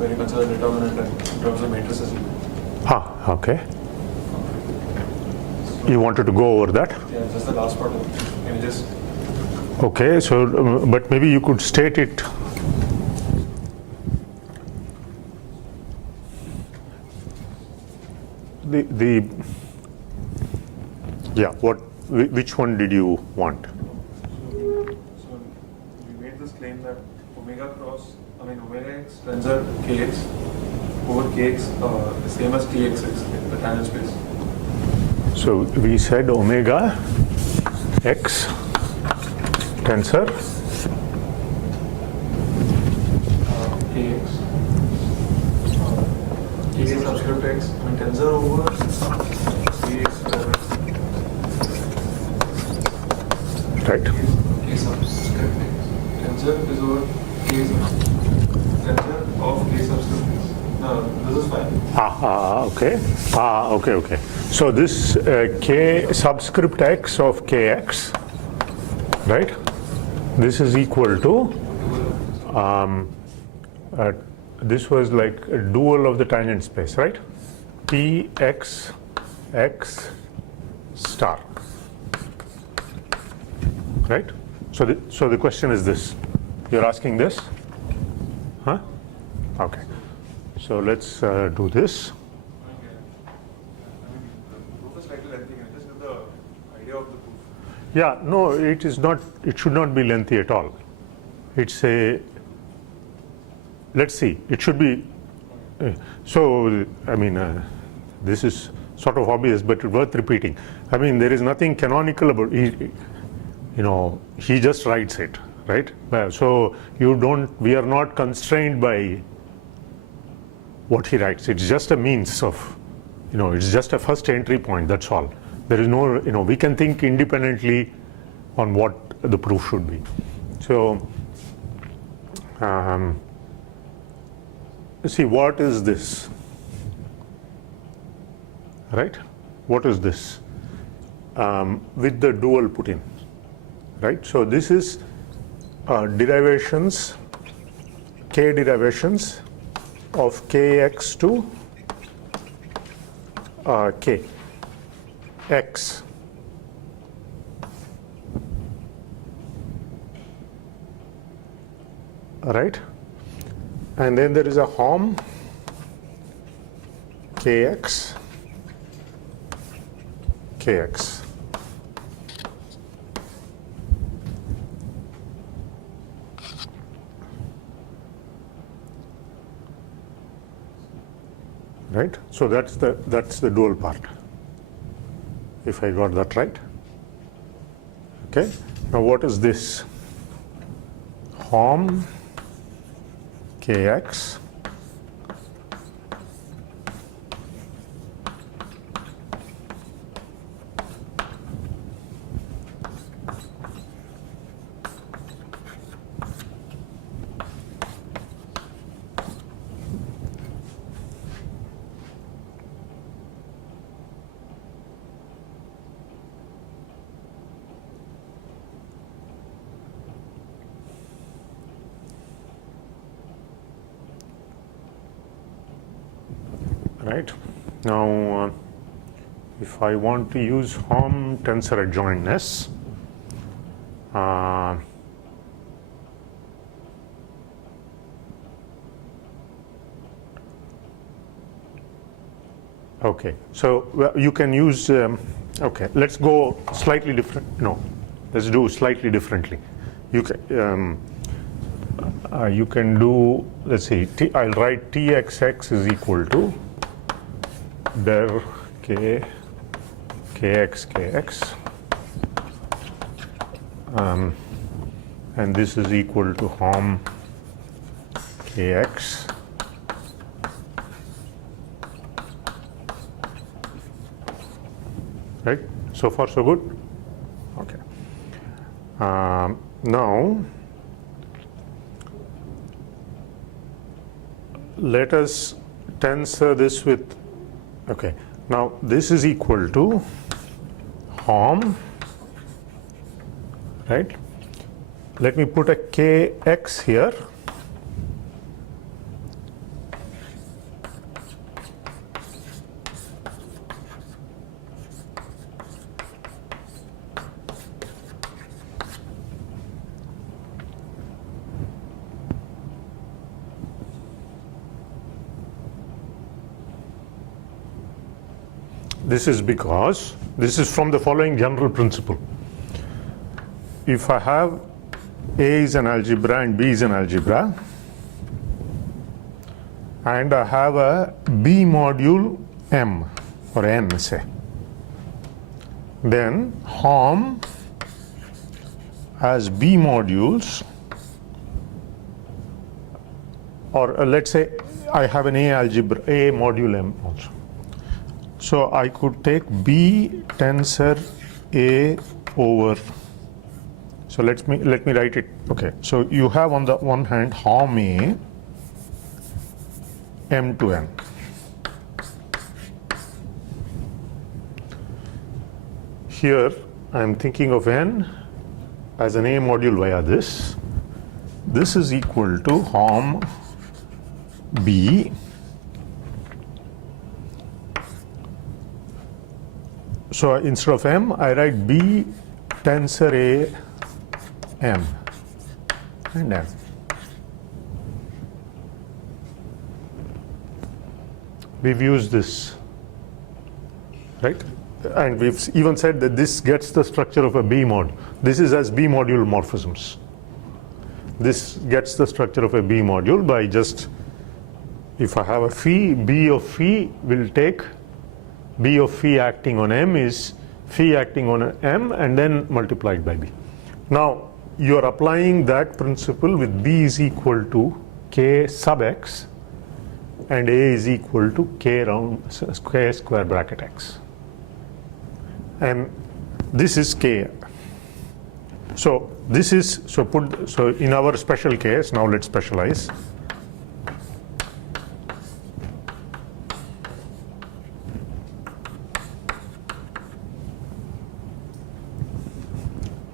when you consider determinant and in terms of matrices. Okay. You wanted to go over that? Yeah, just the last part of it. Can you just... Okay, so, but maybe you could state it. Which one did you want? So we made this claim that omega x tensor kx over kx is same as txx, the tangent space. So we said omega x tensor kx kx subscript x, tensor over kx right. K subscript x. Tensor is over K tensor of K subscript x. No, this is fine. Okay. So this K subscript x of Kx, right? This is equal to, this was like a dual of the tangent space, right? Tx x star. Right? So the question is this. You're asking this? Huh? Okay. So let's do this. The proof is slightly lengthy. Can you just give the idea of the proof? Yeah, no, it is not. It should not be lengthy at all. It's a. Let's see. It should be. So this is sort of obvious, but worth repeating. There is nothing canonical about. He just writes it, right? So we are not constrained by what he writes. It's just a means of, it's just a first entry point, that's all. There is no, we can think independently on what the proof should be. So, see, what is this? Right? What is this? With the dual put in. Right, so this is derivations, k derivations of kx to k x. Right, and then there is a Hom kx kx. Right, so that's the dual part, if I got that right. Okay, now what is this? Hom kx right. Now, if I want to use Hom tensor adjointness, okay, so you can use, okay, let's go slightly different, no, let's do slightly differently. You can do, let's see, I'll write Txx is equal to der k kx kx, and this is equal to Hom kx right. So far so good. Okay. Now let us tensor this with, okay, now this is equal to Hom, right? Let me put a kx here, This is because this is from the following general principle. If I have A is an algebra and B is an algebra, and I have a B module M or N, say, then HOM has B modules, or let's say I have an A algebra, A module M also. So I could take B tensor A over, so let me write it. Okay, so you have on the one hand HOM A M to N. Here I am thinking of N as an A module via this. This is equal to HOM B so instead of M I write B tensor A M and M. We've used this, right? And we've even said that this gets the structure of a B mod. This is as B module morphisms. This gets the structure of a B module by just, if I have a phi, B of phi will take B of phi acting on M is phi acting on M and then multiplied by B. Now you are applying that principle with B is equal to K sub X and A is equal to K square bracket X. And this is K. So this is, so in our special case, now let's specialize.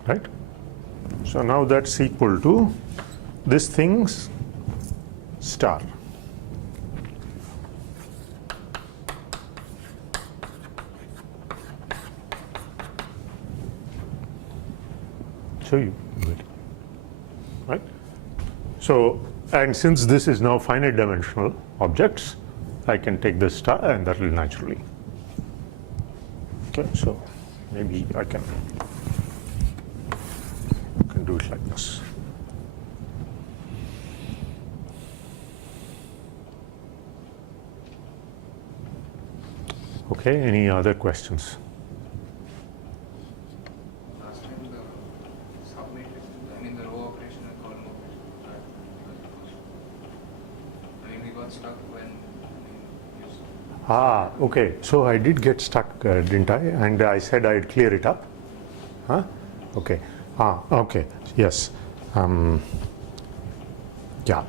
Right? So now that's equal to this thing's star. So you do it, right? So, and since this is now finite dimensional objects, I can take this star and that will naturally. Okay, so maybe I can do it like this. Okay, any other questions? Last time the submatrix, I mean the row operation and column operation, we got stuck when we used. Okay, so I did get stuck, didn't I? And I said I'd clear it up. Huh? Okay. Okay, yes. Yeah.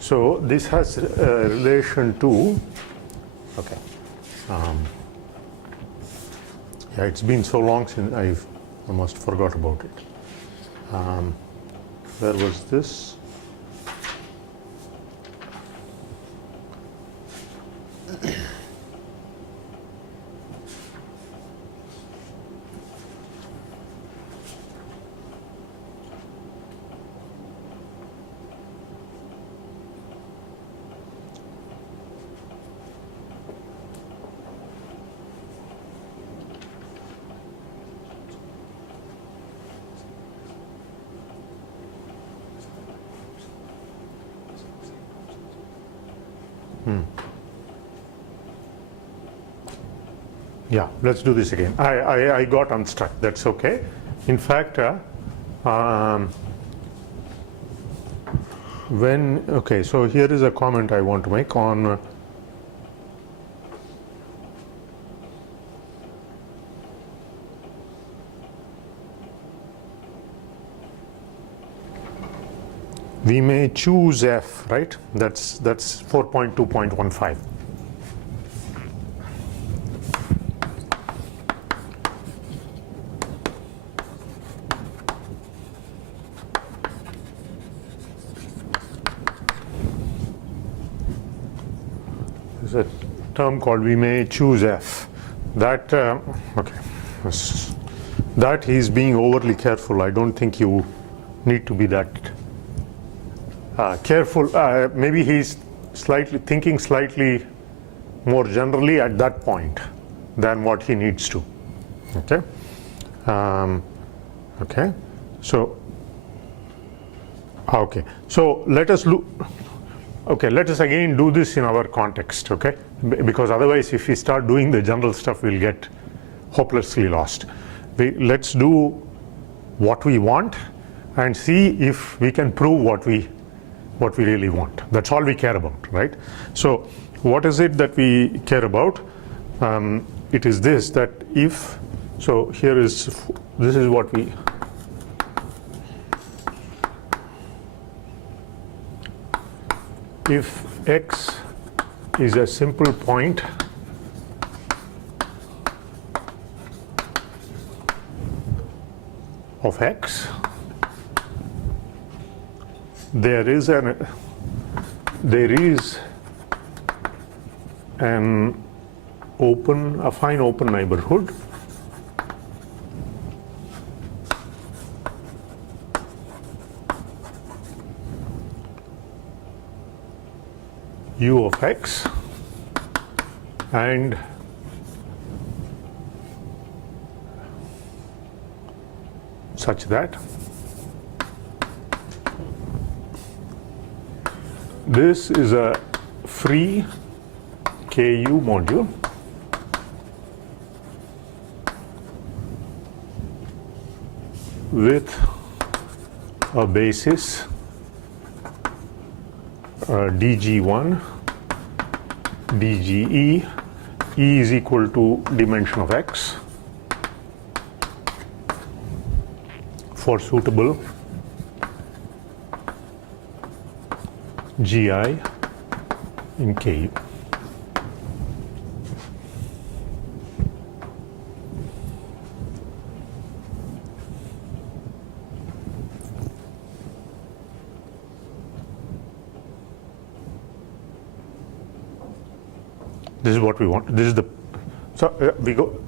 So this has relation to, okay. Yeah, it's been so long since I've almost forgot about it. Where was this? Yeah, let's do this again. I got unstuck, that's okay. In fact, okay, so here is a comment I want to make on we may choose F, right? That's 4.2.15. There's a term called we may choose F. That, okay, that he's being overly careful. I don't think you need to be that careful. Maybe he's thinking slightly more generally at that point. than what he needs to. Okay. Okay. So okay. So let us look. Okay. Let us again do this in our context. Okay. Because otherwise, if we start doing the general stuff, we'll get hopelessly lost. Let's do what we want and see if we can prove what we really want. That's all we care about, right? So what is it that we care about? It is this, that if, so here is, this is what we, if x is a simple point of x, there is an a fine open neighborhood u of x and such that this is a free KU module with a basis dg1, dge, E is equal to dimension of x for suitable GI in KU. This is what we want. This is the, so we go,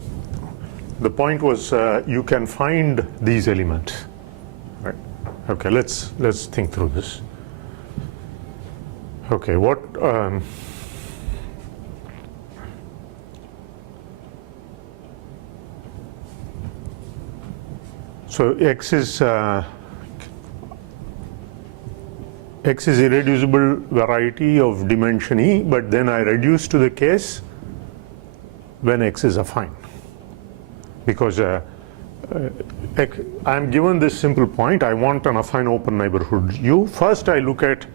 the point was you can find these elements, right? Okay, let's think through this. Okay, what so x is irreducible variety of dimension E, but then I reduce to the case when x is affine, because I'm given this simple point. I want an affine open neighborhood U. First, I look at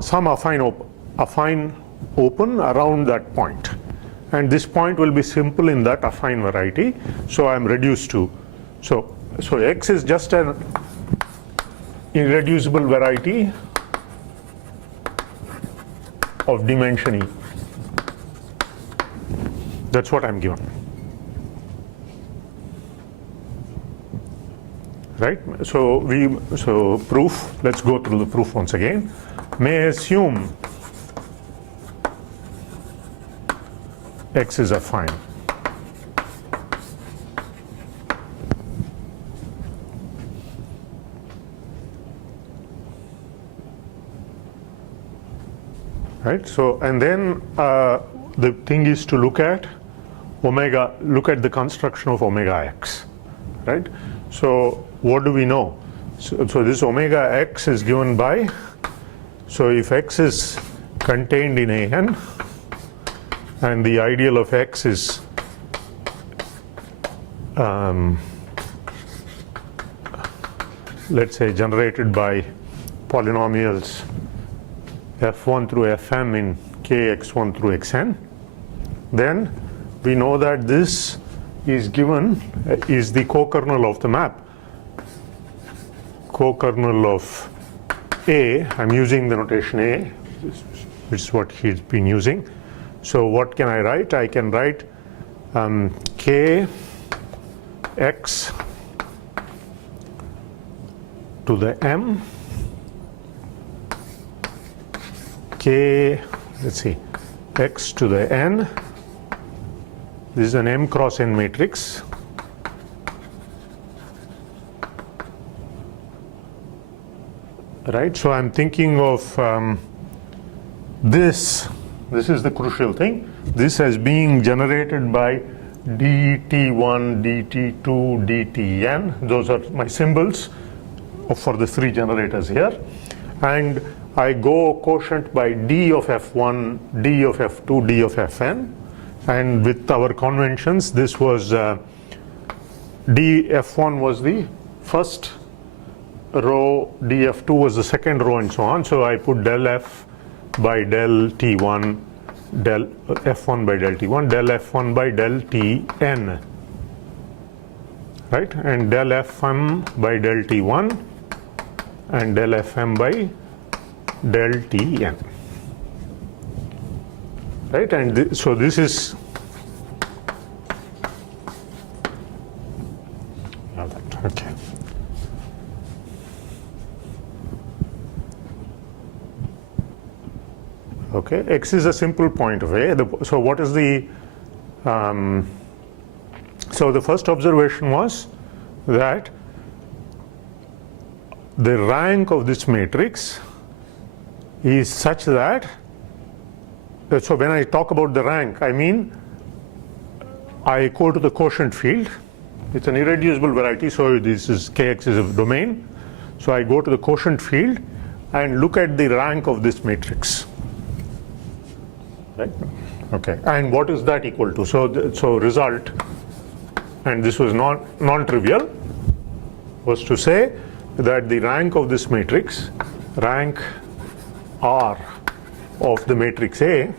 some affine open around that point, and this point will be simple in that affine variety. So I'm reduced to, so x is just an irreducible variety of dimension E. That's what I'm given, right? So proof, let's go through the proof once again. May assume x is affine. Right, so and then the thing is to look at the construction of omega x, right? So what do we know? So this omega x is given by, so if x is contained in an and the ideal of x is let's say generated by polynomials f1 through fm in kx1 through xn, then we know that this is given is the co-kernel of the map. Co-kernel of A, I'm using the notation A, which is what he's been using. So what can I write? I can write k x to the m k, let's see, x to the n. This is an m cross n matrix. Right, so I'm thinking of this this is the crucial thing, this as being generated by dt1, dt2, dtn. Those are my symbols for the three generators here. And I go quotient by d of f1, d of f2, d of fn. And with our conventions, this was df1 was the first row, df2 was the second row, and so on. So I put del f by del t1, del f1 by del t1, del f1 by del tn, right? And del fm by del t1 and del fm by del tn, right? And so this is okay. Okay, x is a simple point of A. So what is the, so the first observation was that the rank of this matrix is such that, so when I talk about the rank, I mean I go to the quotient field. It's an irreducible variety, so this is Kx is a domain. So I go to the quotient field and look at the rank of this matrix. Right? Okay, and what is that equal to? So result, and this was non-trivial, was to say that the rank of this matrix, rank R of the matrix A,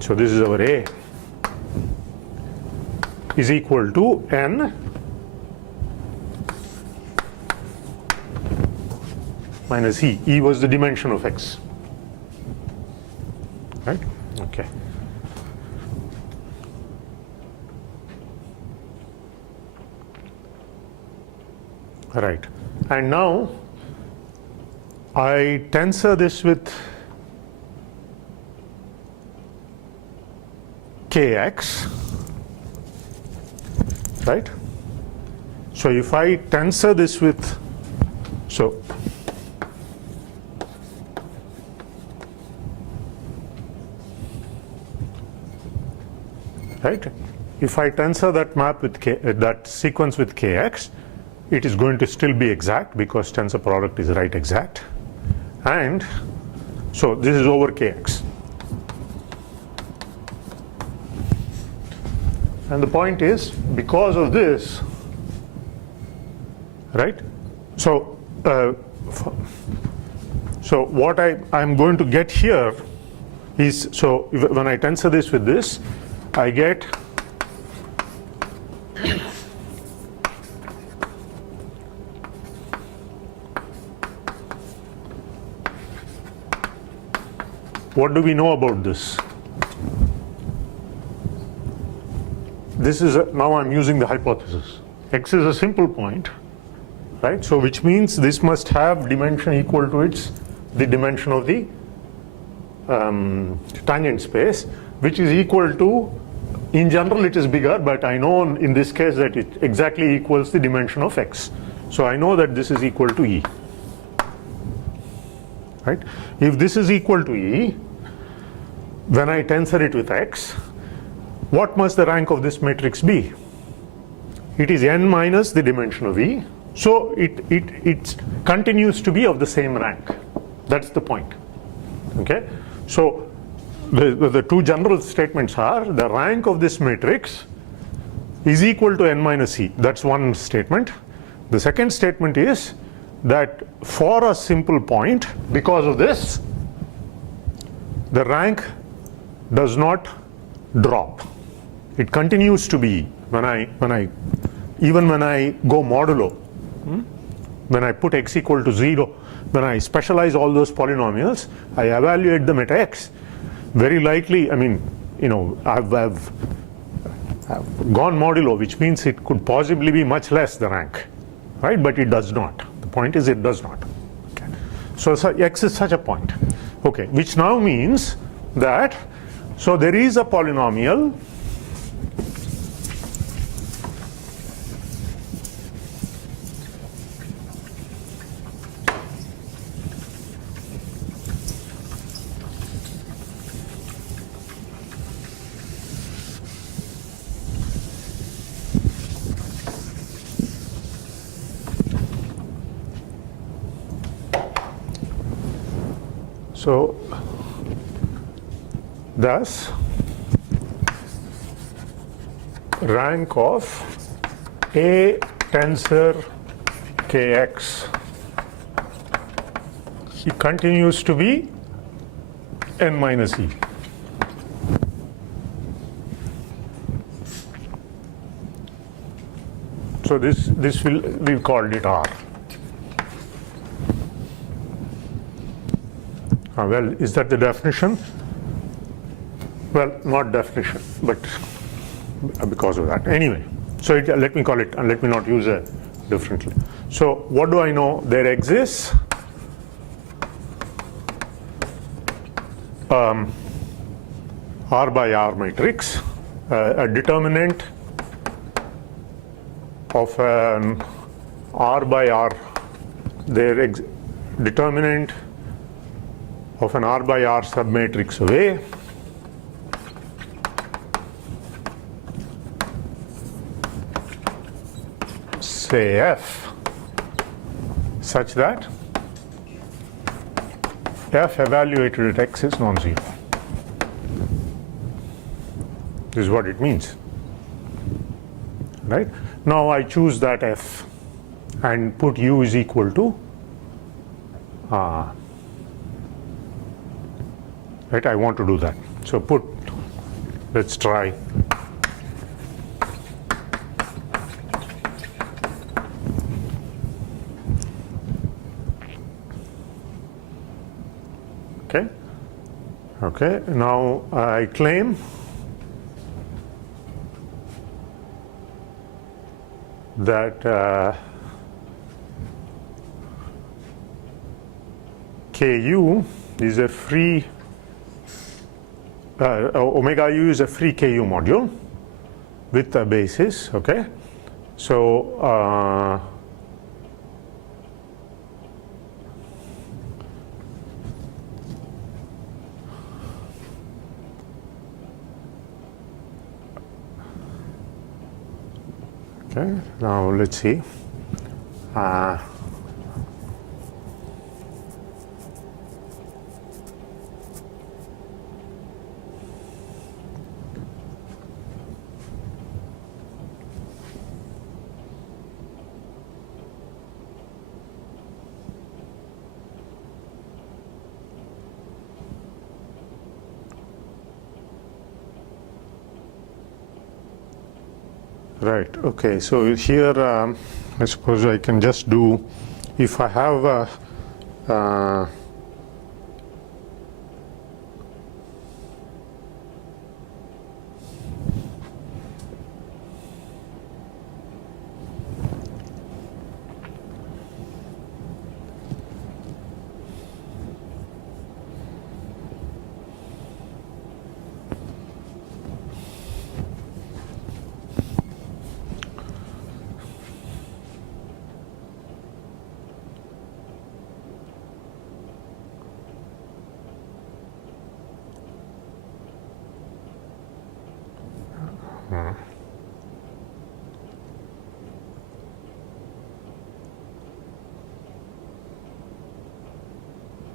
so this is our A, is equal to n minus E. E was the dimension of X. Right? Okay. Right. And now I tensor this with Kx, right? So if I tensor this with, so right? If I tensor that map with that sequence with Kx, it is going to still be exact because tensor product is right exact. And so this is over Kx. And the point is, because of this, right? So, so what I'm going to get here is, so when I tensor this with this, I get what do we know about this? This is now I'm using the hypothesis. X is a simple point, right? So which means this must have dimension equal to the dimension of the tangent space, which is equal to, in general it is bigger, but I know in this case that it exactly equals the dimension of X. So I know that this is equal to E. Right? If this is equal to E, when I tensor it with X, what must the rank of this matrix be? It is n minus the dimension of E. So it continues to be of the same rank. That's the point. Okay? So the two general statements are the rank of this matrix is equal to n minus E. That's one statement. The second statement is that for a simple point, because of this, the rank does not drop. It continues to be even when I go modulo, when I put x equal to 0, when I specialize all those polynomials, I evaluate them at x. Very likely, I mean, you know, I've gone modulo, which means it could possibly be much less the rank, right? But it does not. The point is it does not. Okay. So x is such a point. Okay, which now means that, so there is a polynomial So thus rank of a tensor kx, it continues to be n minus e. So this will, we've called it R. Well, is that the definition? Well, not definition, but because of that. Anyway, so let me call it, and let me not use it differently. So what do I know? There exists R by R matrix, a determinant of an R by R, determinant of an R by R submatrix of A, say F, such that F evaluated at X is non-zero. This is what it means, right? Now I choose that F and put U is equal to right, I want to do that. So let's try. Okay, now I claim that Ku is a free omega u is a free Ku module with a basis. Okay, so okay, now let's see. Right, okay, so here I suppose I can just do, if I have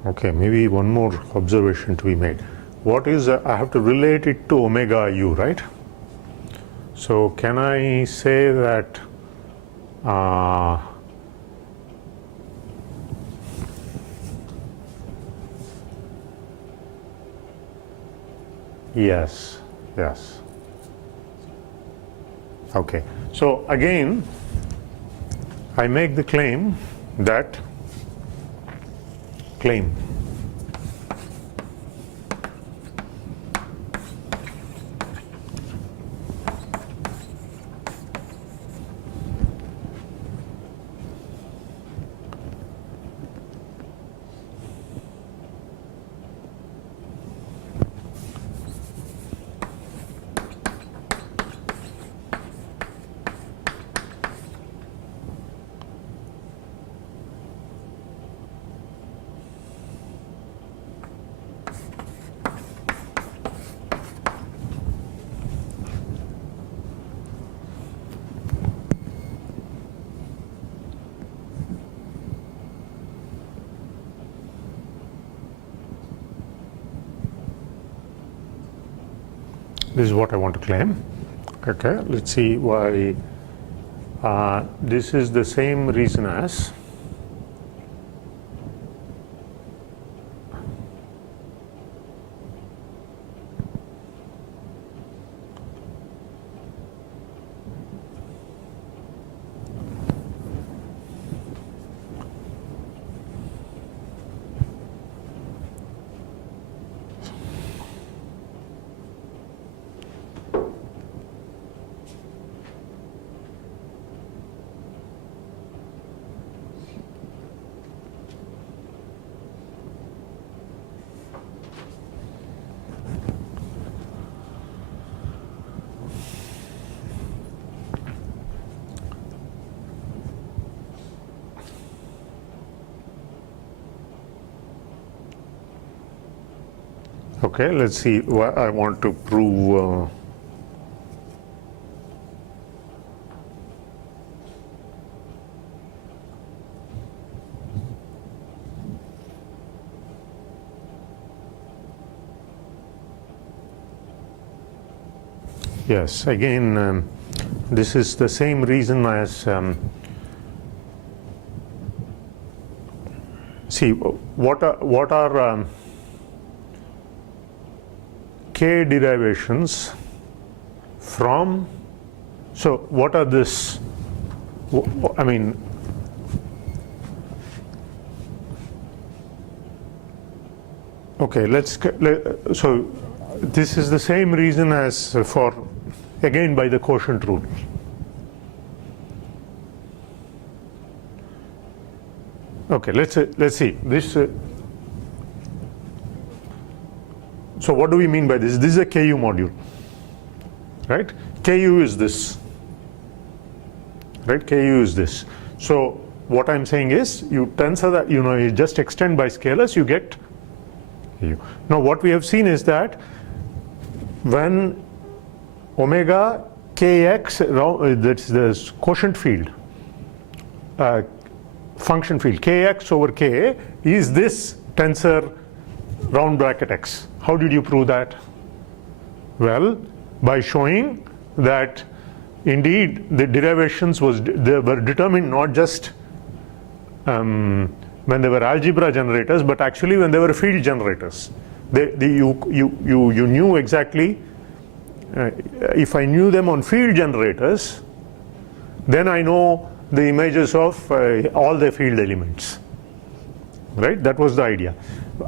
okay, maybe one more observation to be made. What is, I have to relate it to omega u, right? So can I say that yes, yes. Okay, so again, I make the claim that This is what I want to claim. Okay, let's see why. This is the same reason as okay, let's see what I want to prove. Yes, again, this is the same reason as see what are K derivations from, so what are this, I mean, okay, so this is the same reason as for, again, by the quotient rule. Okay, let's see this. So what do we mean by this? This is a KU module, right? KU is this, right? KU is this. So what I'm saying is, you tensor that, you just extend by scalars, you get KU. Now what we have seen is that when omega kx, that's the quotient field, function field, kx over k is this tensor round bracket x. How did you prove that? Well, by showing that indeed the derivations they were determined not just when they were algebra generators, but actually when they were field generators. You knew exactly, if I knew them on field generators, then I know the images of all the field elements, right? That was the idea,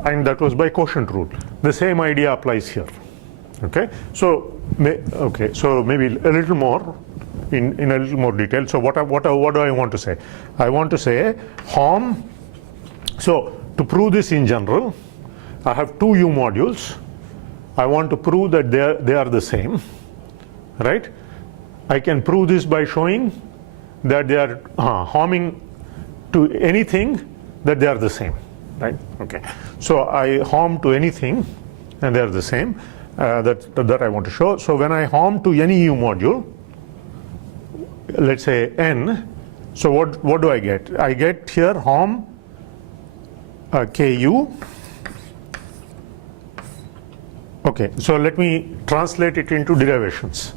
and that was by quotient rule. The same idea applies here. Okay, so maybe a little more in a little more detail. So what do I want to say? I want to say HOM. So to prove this in general, I have two U modules. I want to prove that they are the same, right? I can prove this by showing that they are HOMing to anything, that they are the same, right? Okay, so I HOM to anything and they are the same. That I want to show. So when I HOM to any U module, let's say n, so what do I get? I get here HOM KU. Okay, so let me translate it into derivations.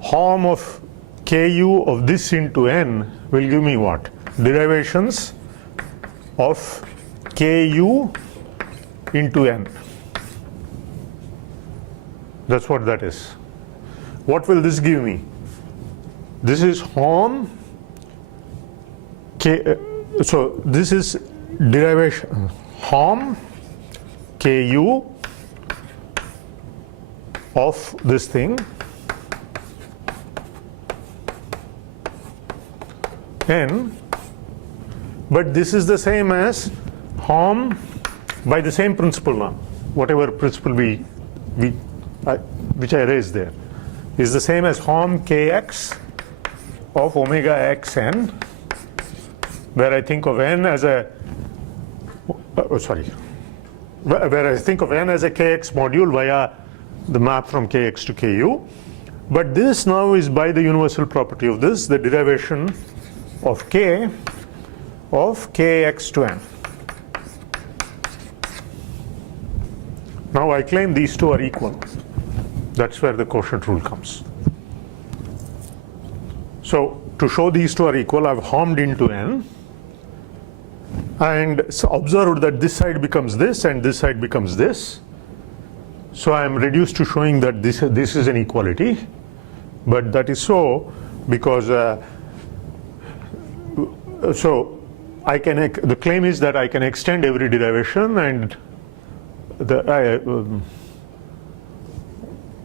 HOM of KU of this into n will give me what? Derivations of KU into n. That's what that is. What will this give me? This is HOM K. So this is derivation HOM KU of this thing n, but this is the same as HOM by the same principle now. Whatever principle which I raised there is the same as HOM KX of omega xn, where I think of n as a where I think of n as a kx module via the map from kx to ku. But this now is by the universal property of this, the derivation of k of kx to n. Now I claim these two are equal. That's where the quotient rule comes. So to show these two are equal, I've harmed into n and so observed that this side becomes this and this side becomes this. So I am reduced to showing that this is an equality, but that is so because so I can the claim is that I can extend every derivation and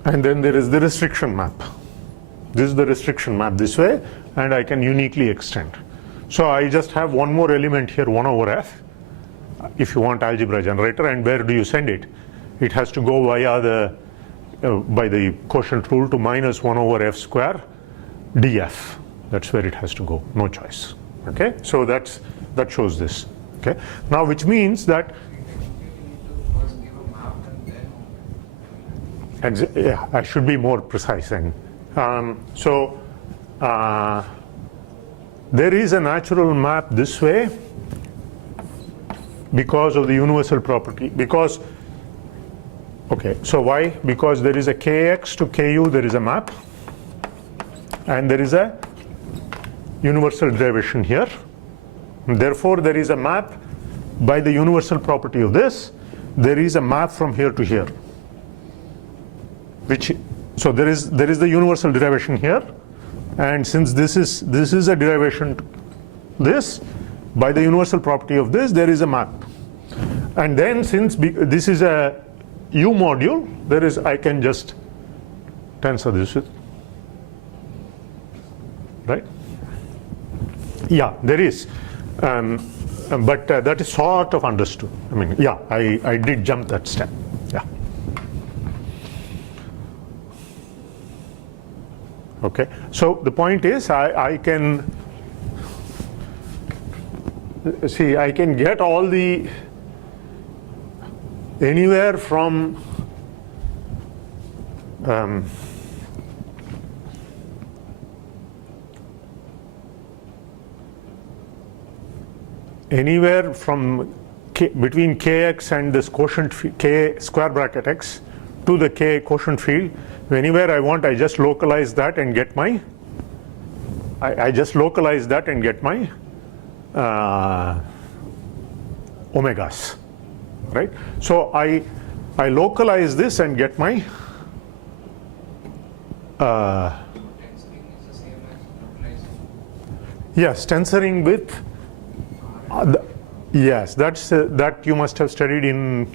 and then there is the restriction map. This is the restriction map this way, and I can uniquely extend. So I just have one more element here, 1 over f, if you want algebra generator. And where do you send it? It has to go via the by the quotient rule to minus 1 over f square df. That's where it has to go, no choice. Okay, so that shows this. Okay, now which means that First give a map and then yeah, I should be more precise. And there is a natural map this way because of the universal property. Because okay, so why? Because there is a kx to ku, there is a map, and there is a universal derivation here. Therefore, there is a map by the universal property of this. There is a map from here to here. So there is the universal derivation here, and since this is a derivation to this, by the universal property of this, there is a map. And then since this is a U module, I can just tensor this with, right? Yeah, there is, but that is sort of understood. I mean, yeah, I did jump that step. Yeah. Okay, so the point is I can see, I can get all the anywhere from between kx and this quotient k square bracket x to the k quotient field. Anywhere I want, I just localize that and get my omegas, right? So I localize this and get my tensoring is the same as localizing. yes, tensoring with yes, that you must have studied in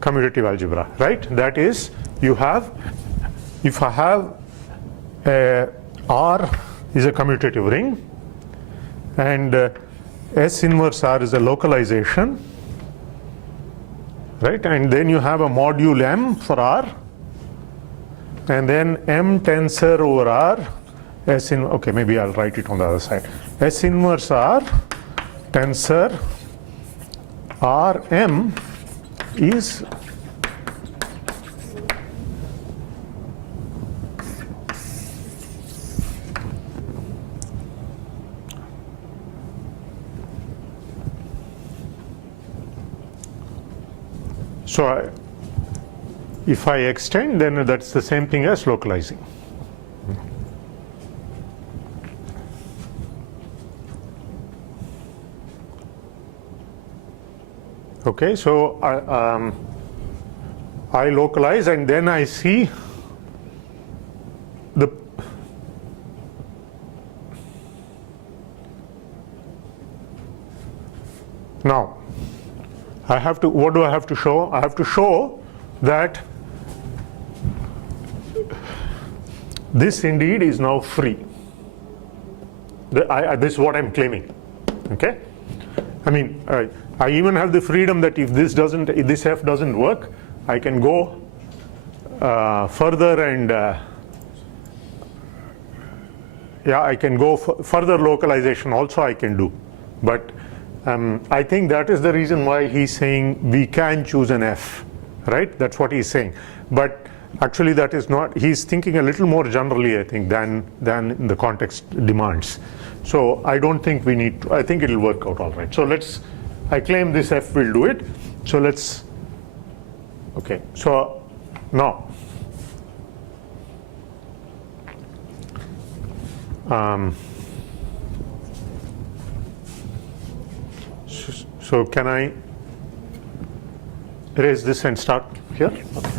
commutative algebra, right? That is, you have, if I have R is a commutative ring and S inverse R is a localization, right? And then you have a module M for R, and then M tensor over R S in, okay, maybe I'll write it on the other side. S inverse R tensor Rm is so if I extend, then that's the same thing as localizing. Okay, so I localize and then I see the now I have to, what do I have to show? I have to show that this indeed is now free. This is what I'm claiming. Okay, I mean, I even have the freedom that if this f doesn't work, I can go further and yeah, I can go further localization also I can do. But I think that is the reason why he's saying we can choose an f, right? That's what he's saying. But actually that is not, he's thinking a little more generally, I think, than in the context demands. So I don't think we need to, I think it'll work out all right. So I claim this f will do it. So let's Okay, so now so can I erase this and start here? Okay.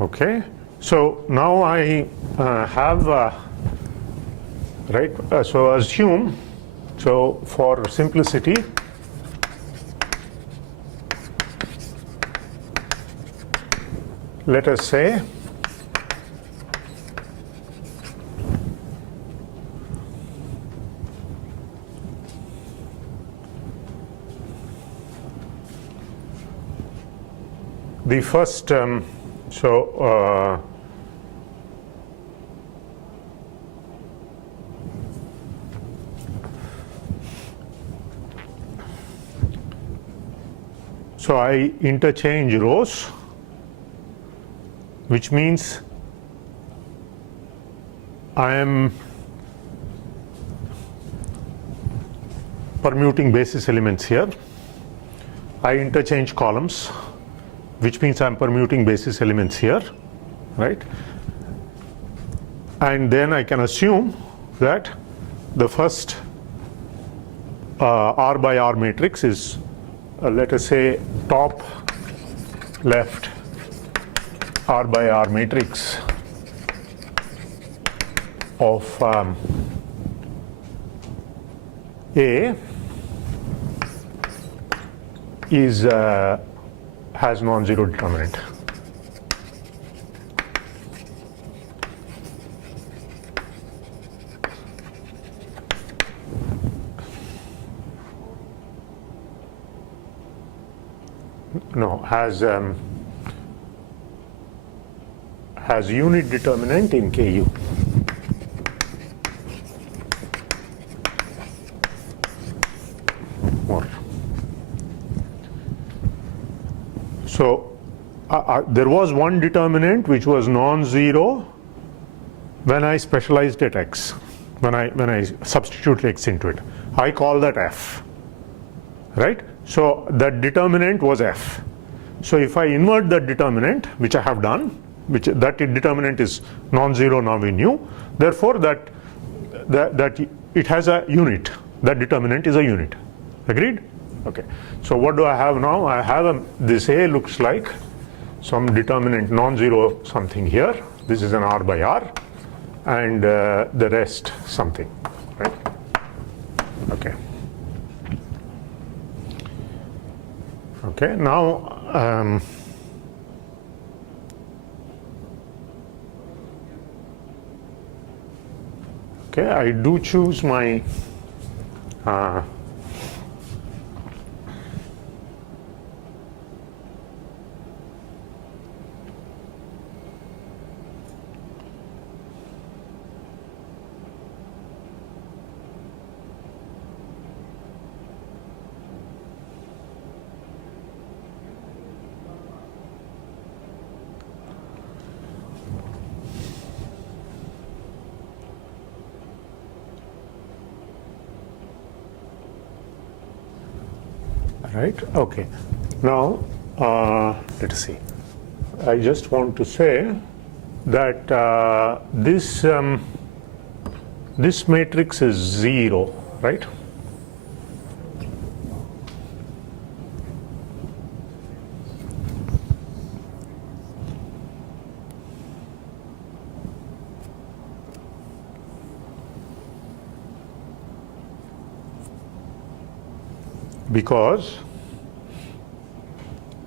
Okay, so now I have right. So assume. So for simplicity, let us say the first so I interchange rows, which means I am permuting basis elements here. I interchange columns, which means I'm permuting basis elements here, right? And then I can assume that the first R by R matrix is let us say top left R by R matrix of A is has non-zero determinant. No, has unit determinant in Ku. More. So there was one determinant which was non-zero when I specialized at x, when I substitute x into it. I call that f, right? So that determinant was f. So if I invert that determinant, which I have done, which that determinant is non-zero now we knew, therefore that it has a unit. That determinant is a unit. Agreed? Okay. So what do I have now? I have this A looks like some determinant non-zero something here. This is an R by R, and the rest something, right? Okay. Okay, now okay, I do choose my right? Okay. Now, let us see. I just want to say that this matrix is 0, right? Because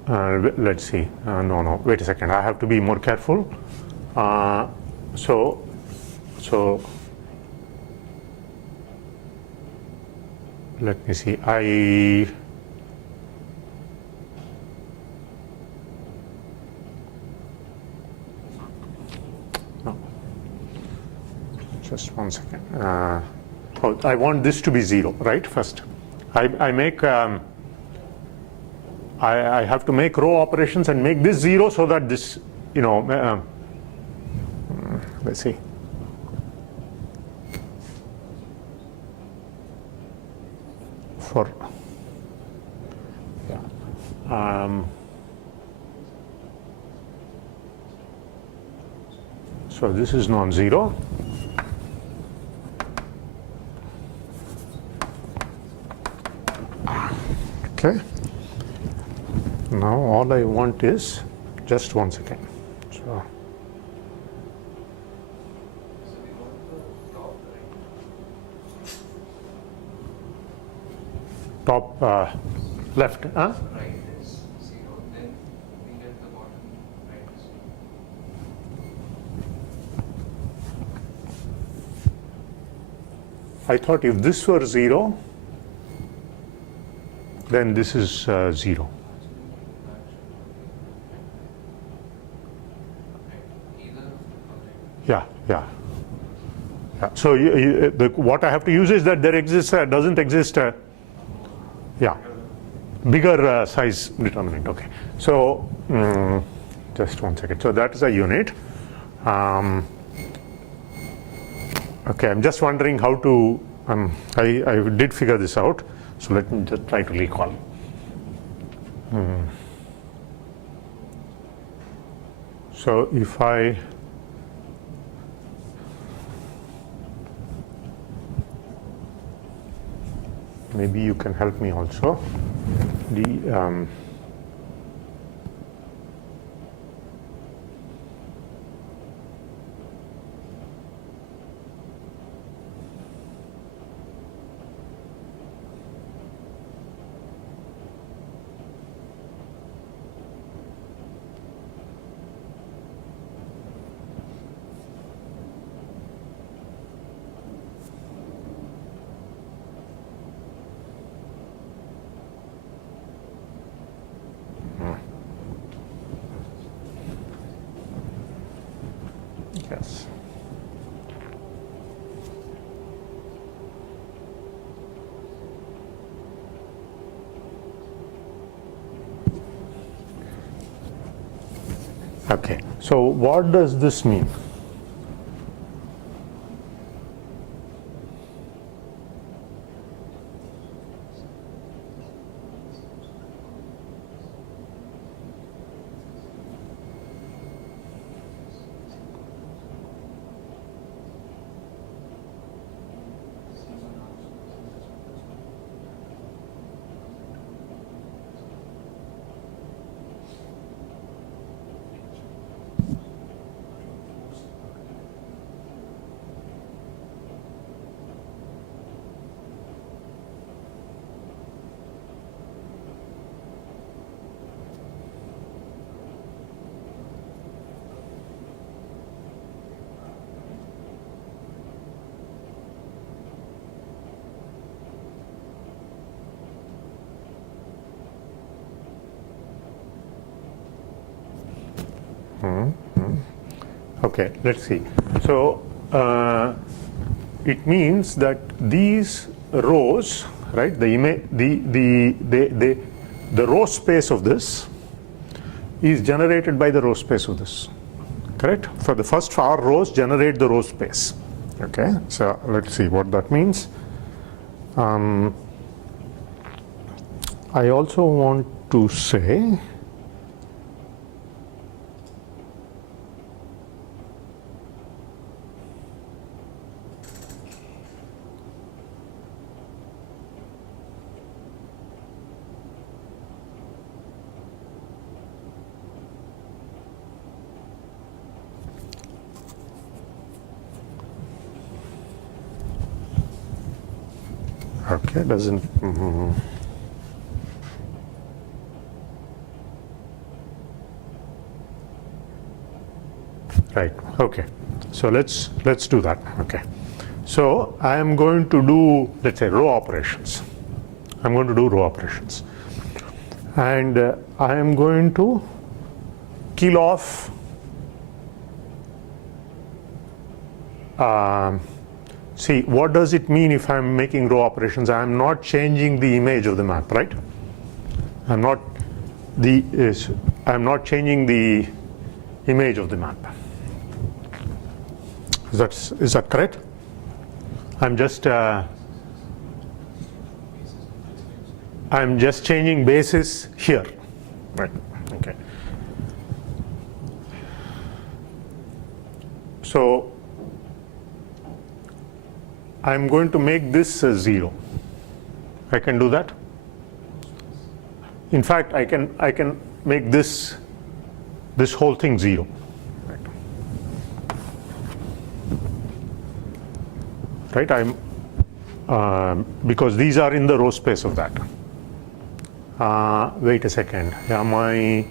let's see, no, wait a second, I have to be more careful. So let me see, no, just one second. I want this to be 0, right? First I I have to make row operations and make this 0 so that this, let's see. For so this is non-zero. Okay. Now all I want is just 1 second. So top left, huh? Right is 0, then we get the bottom right is 0. I thought if this were 0, then this is 0. Yeah. So what I have to use is that there exists, doesn't exist, bigger size determinant. Okay. So just 1 second. So that is a unit. Okay, I'm just wondering how to. I did figure this out. So let me just try to recall. So if I maybe you can help me also. Yes. Okay, so what does this mean? Okay, let's see. So it means that these rows, right? The row space of this is generated by the row space of this. Correct? For the first 4 rows, generate the row space. Okay. So let's see what that means. I also want to say. Okay, doesn't. Right. Okay. So let's do that. Okay. So I am going to do, let's say, row operations. I'm going to do row operations, and I am going to kill off. See, what does it mean if I'm making row operations? I'm not changing the image of the map, right? I'm not I'm not changing the image of the map. Is that correct? I'm just changing basis here. Right. Okay. So I'm going to make this 0. I can do that. In fact, I can make this whole thing 0. Right? Because these are in the row space of that. Wait a second. Am I?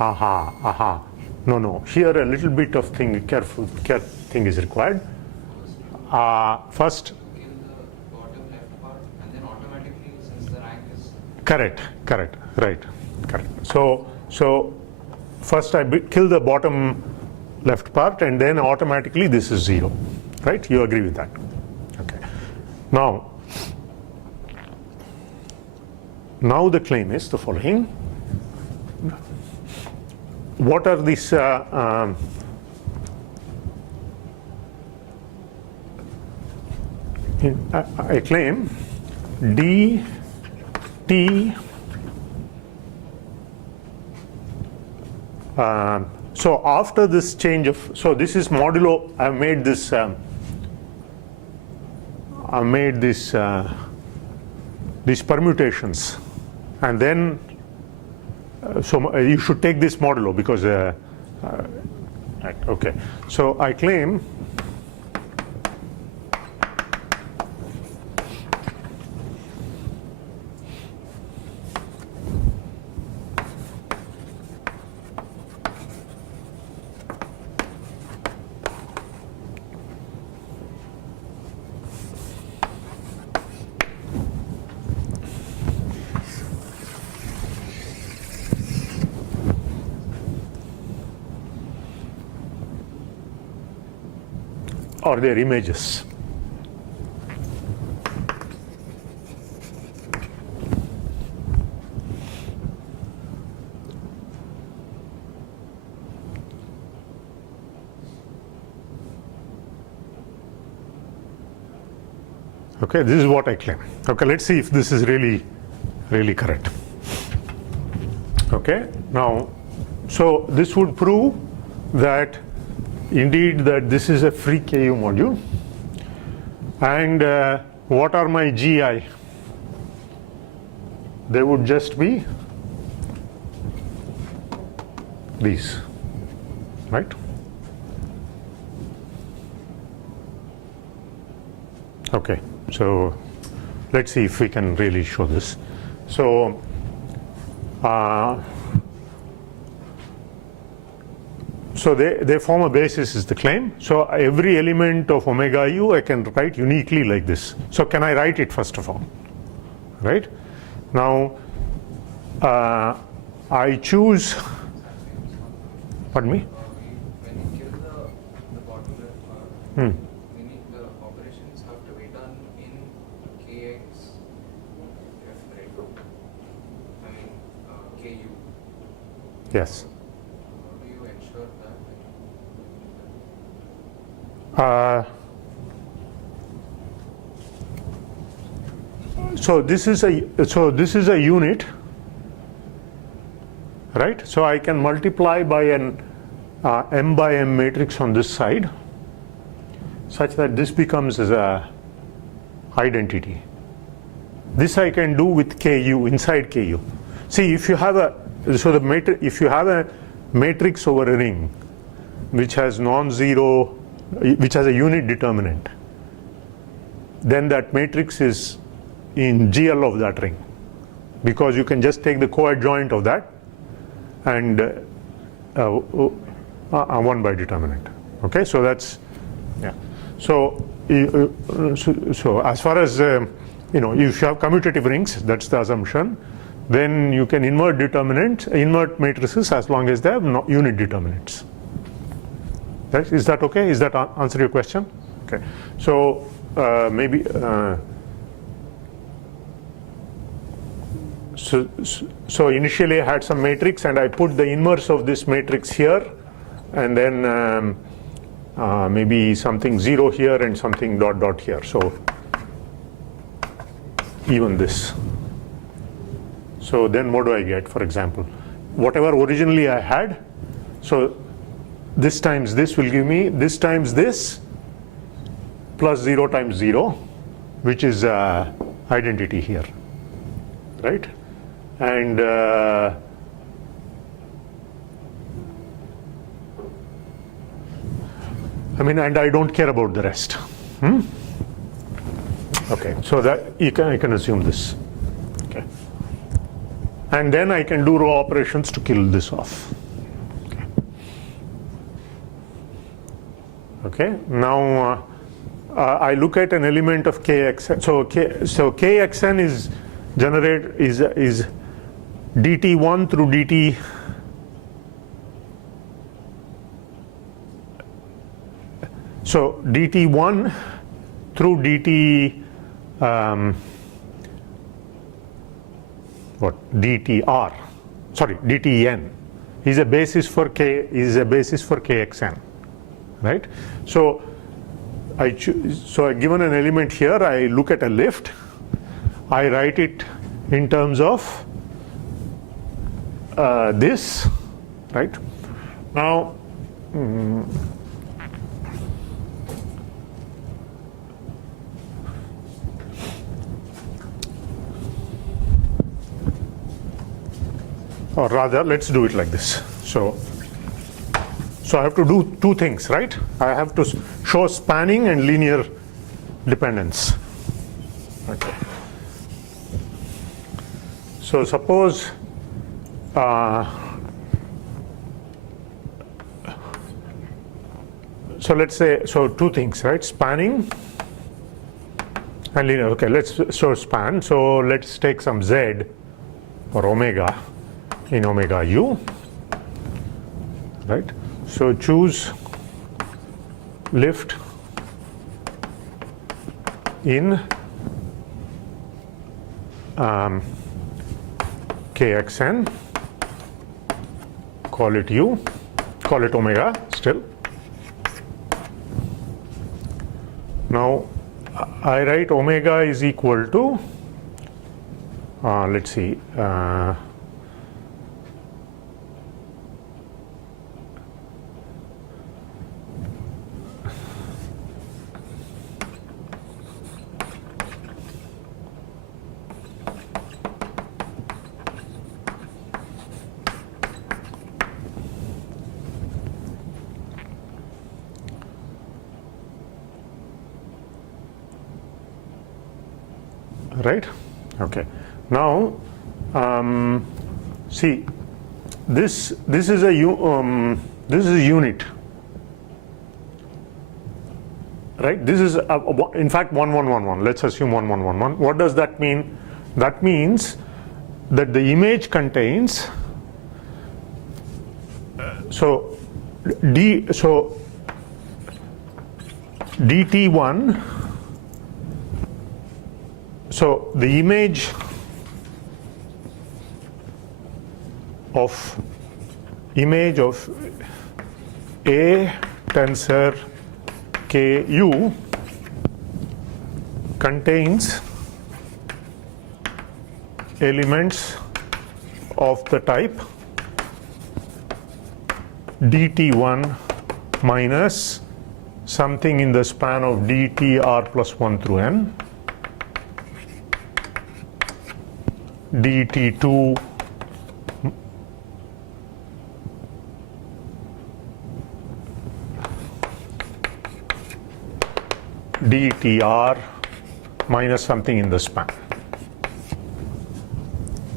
Aha. No. Here a little bit of careful thing is required. First. Kill the bottom left part, and then automatically, since the rank is Correct. Right. Correct. So first I kill the bottom left part, and then automatically this is 0. Right? You agree with that? Okay. Now the claim is the following. What are these? I claim d t. So after this change of, so this is modulo. I made this. These permutations, and then so you should take this modulo because right, okay. So I claim or their images. Okay, this is what I claim. Okay, let's see if this is really correct. Okay, now, so this would prove that indeed that this is a free KU module. And what are my GI? They would just be these, right? Okay, so let's see if we can really show this. So so they form a basis is the claim. So every element of omega u I can write uniquely like this. So can I write it first of all? Right? Now I choose, pardon me? when you kill the bottom left part, we need the operations have to be done in kx f, right? I mean ku. Yes. How do you ensure that? So this is a unit, right? So I can multiply by an m by m matrix on this side, such that this becomes as a identity. This I can do with ku inside ku. See, if you have a if you have a matrix over a ring which has non-zero, which has a unit determinant, then that matrix is in GL of that ring, because you can just take the coadjoint of that and 1 by determinant. Okay, so that's, yeah. So so as far as if you have commutative rings, that's the assumption, then you can invert matrices as long as they have unit determinants. Right? Is that okay? Is that answer your question? Okay. So maybe So initially I had some matrix and I put the inverse of this matrix here, and then maybe something 0 here and something dot dot here. So even this. So then what do I get, for example? Whatever originally I had, so this times this will give me this times this plus 0 times 0, which is identity here, right? And I mean, and I don't care about the rest. Okay, so that I can assume this. Okay, and then I can do row operations to kill this off. Okay, now I look at an element of kxn. So kxn is is dt1 through dt. So dt1 through dt dtr, sorry, dtn is a basis for kxn, right? So given an element here, I look at a lift, I write it in terms of this, right? Now or rather, let's do it like this. So I have to do two things, right? I have to show spanning and linear dependence. Okay. So suppose so let's say, so two things, right? Spanning and linear. Okay, let's show span. So let's take some z or omega in omega u, right? So choose lift in kxn, call it u, call it omega still. Now I write omega is equal to, let's see, right? Okay. Now, see, this is a unit, right? This is in fact 1 1 1 1. Let's assume 1 1 1 1. What does that mean? That means that the image contains dt1. So the image of a tensor Ku contains elements of the type dt1 minus something in the span of dtr plus 1 through n, dt2 dtr minus something in the span.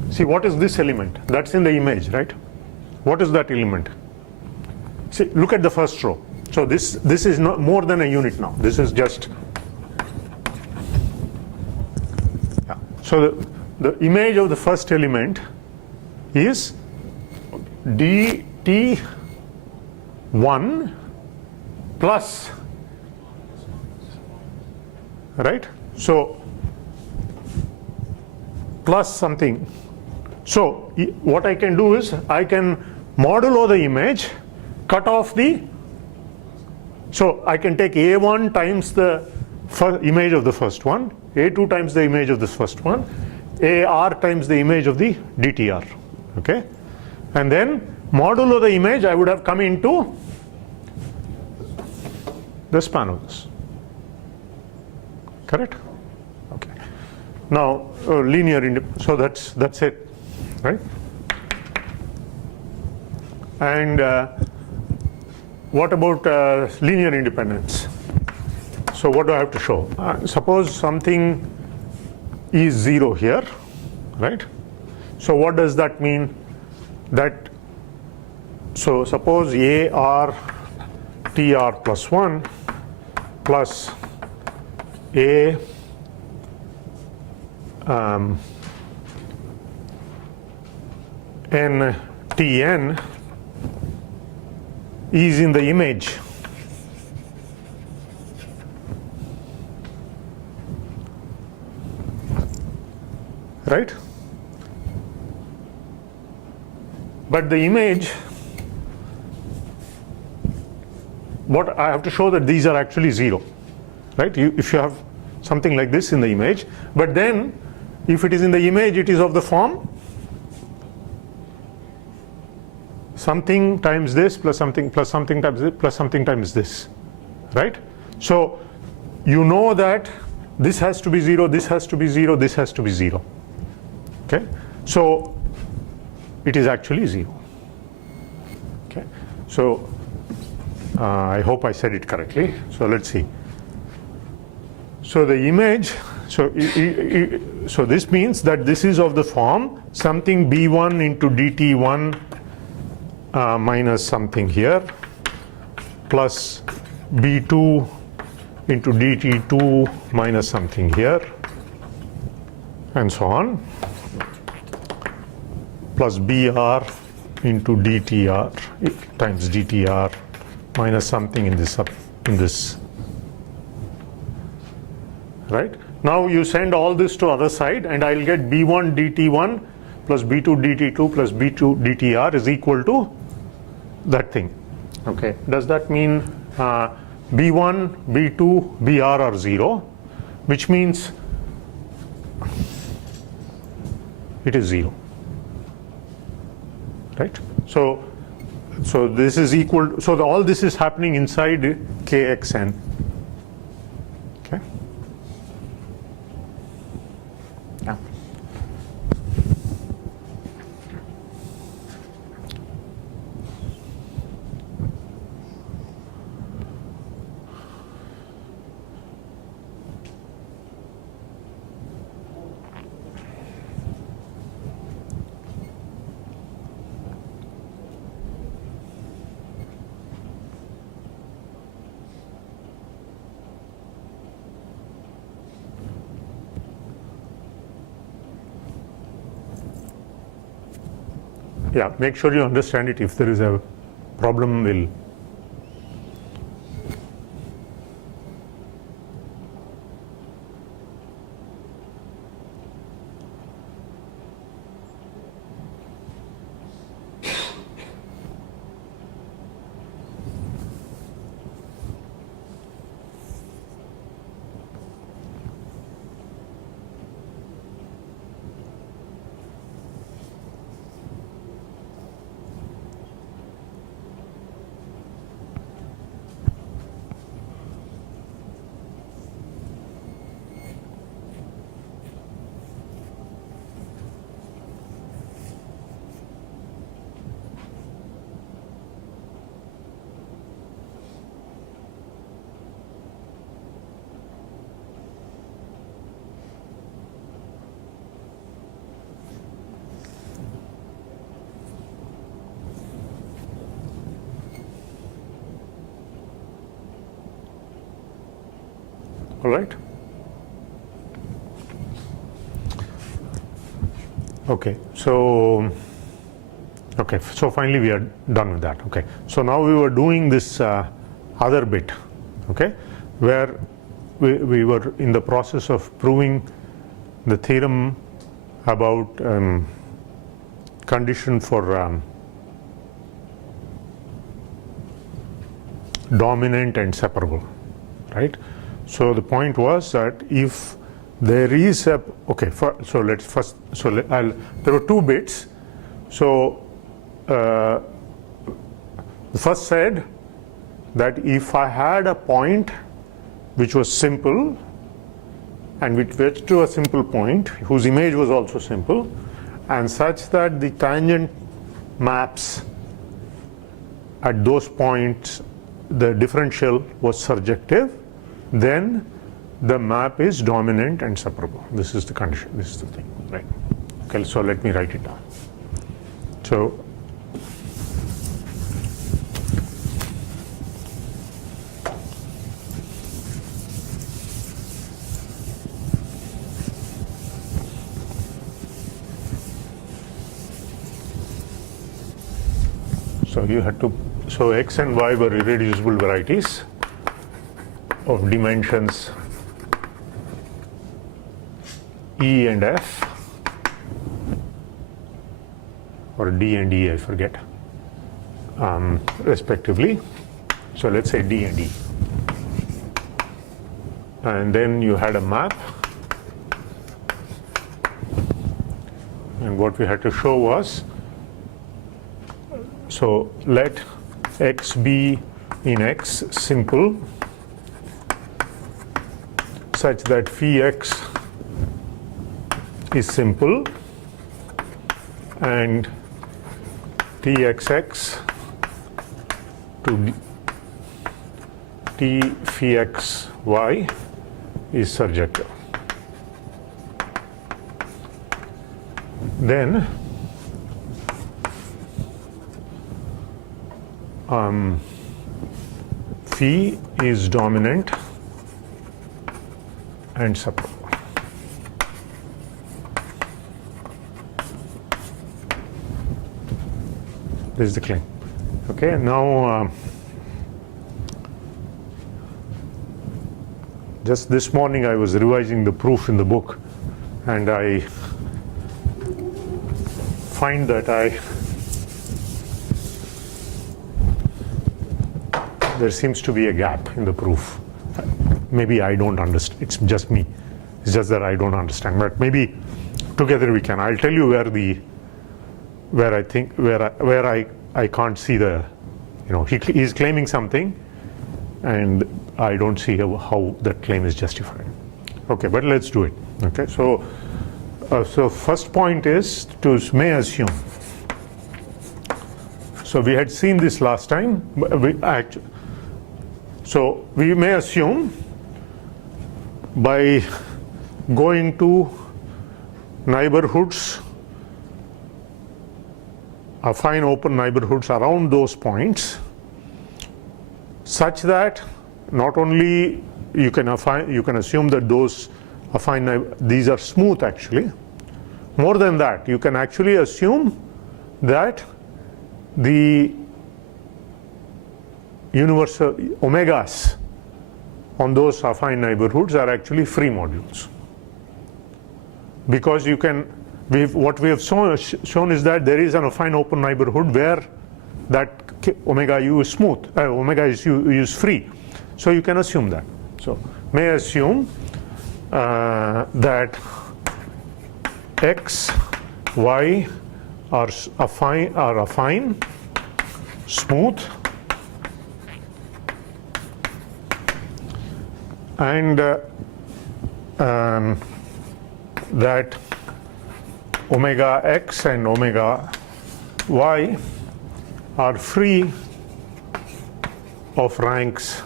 See, what is this element? That's in the image, right? What is that element? See, look at the first row. So this is not more than a unit now. This is just, yeah. So the image of the first element is dt1 plus, right? So plus something So what I can do is I can modulo the image, cut off the, so I can take A1 times the image of the first one, A2 times the image of this first one, AR times the image of the DTR, okay? And then modulo the image, I would have come into the span of this, correct? Okay. Now linear, so that's it, right? And what about linear independence? So what do I have to show? Suppose something is 0 here, right? So what does that mean? That, so suppose AR TR plus 1 plus A N TN is in the image, right? But the image, what I have to show that these are actually 0, right? If you have something like this in the image, but then if it is in the image, it is of the form something times this plus something times this plus something times this, right? So you know that this has to be 0, this has to be 0, this has to be 0, okay? So it is actually 0, okay? So I hope I said it correctly. So let's see. So the image, so so this means that this is of the form something B1 into DT1 minus something here plus B2 into DT2 minus something here and so on, plus BR into DTR times DTR minus something in this, right? Now you send all this to other side and I'll get B1 DT1 plus B2 DT2 plus B2 DTR is equal to that thing, okay? Does that mean B1, B2, BR are 0, which means it is 0, right? So this is equal, so all this is happening inside KXN, okay? Yeah. Yeah, make sure you understand it. If there is a problem, we'll. All right. Okay, so finally we are done with that. Okay, so now we were doing this other bit, okay, where we were in the process of proving the theorem about condition for dominant and separable, right? So the point was that if there is a, okay, so let's first, there were two bits. So the first said that if I had a point which was simple and which went to a simple point whose image was also simple and such that the tangent maps at those points, the differential was surjective, then the map is dominant and separable. This is the condition, this is the thing, right? Okay, so let me write it down. So you had to, so x and y were irreducible varieties of dimensions E and F, or D and E, I forget, respectively. So let's say D and E. And then you had a map, and what we had to show was, so let x be in X simple such that phi x is simple and txx to t phi x y is surjective. Then phi is dominant and separable. This is the claim. Okay, now just this morning I was revising the proof in the book, and I find that there seems to be a gap in the proof. Maybe I don't understand. It's just me. It's just that I don't understand. But maybe together we can. I'll tell you where I think I can't see the, he's claiming something, and I don't see how that claim is justified. Okay, but let's do it. Okay, so first point is to may assume. So we had seen this last time. So we may assume by going to neighborhoods, affine open neighborhoods around those points, such that not only you can assume that those affine, these are smooth actually. More than that, you can actually assume that the universal omegas on those affine neighborhoods are actually free modules, because you can, what we have shown is that there is an affine open neighborhood where that omega u is smooth, omega u is free, so you can assume that. So may assume that x, y are affine, smooth, and that omega x and omega y are free of ranks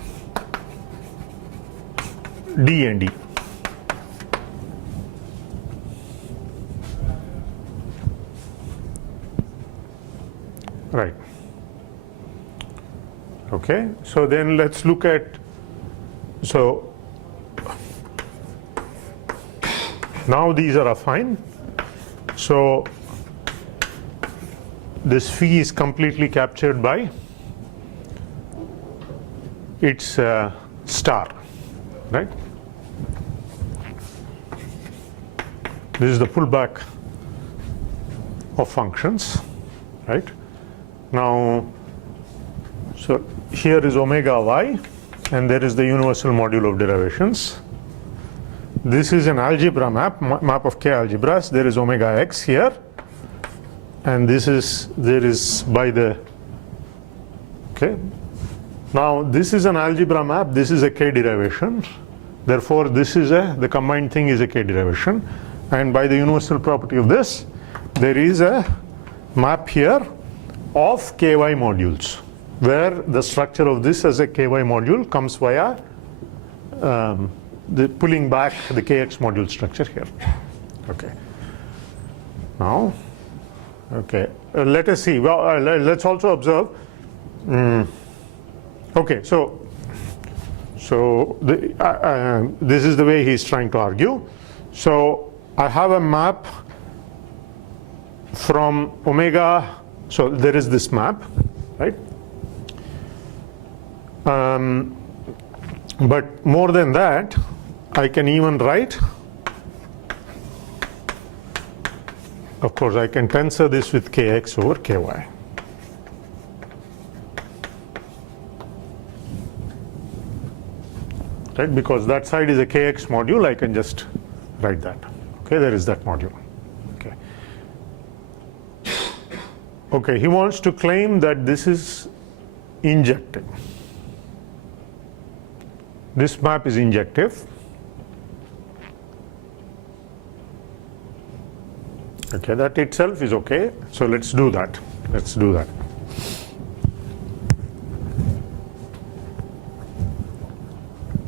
D and E. Right. Okay, so then let's look at, so now these are affine. So this phi is completely captured by its star, right? This is the pullback of functions, right? Now, so here is omega y, and there is the universal module of derivations. This is an algebra map of K algebras. There is omega x here, and there is by the, okay. Now this is an algebra map, this is a K derivation. Therefore, this is the combined thing is a K derivation. And by the universal property of this, there is a map here of ky modules, where the structure of this as a ky module comes via the pulling back the kx module structure here. Okay. Now, okay, let us see. Well, let's also observe. Okay, so this is the way he's trying to argue. So I have a map from omega. So there is this map, right? But more than that, I can even write, of course, I can tensor this with kx over ky. Right, because that side is a kx module, I can just write that. Okay, there is that module. Okay. Okay, he wants to claim that this is injective. This map is injective. Okay, that itself is okay. So let's do that. Let's do that.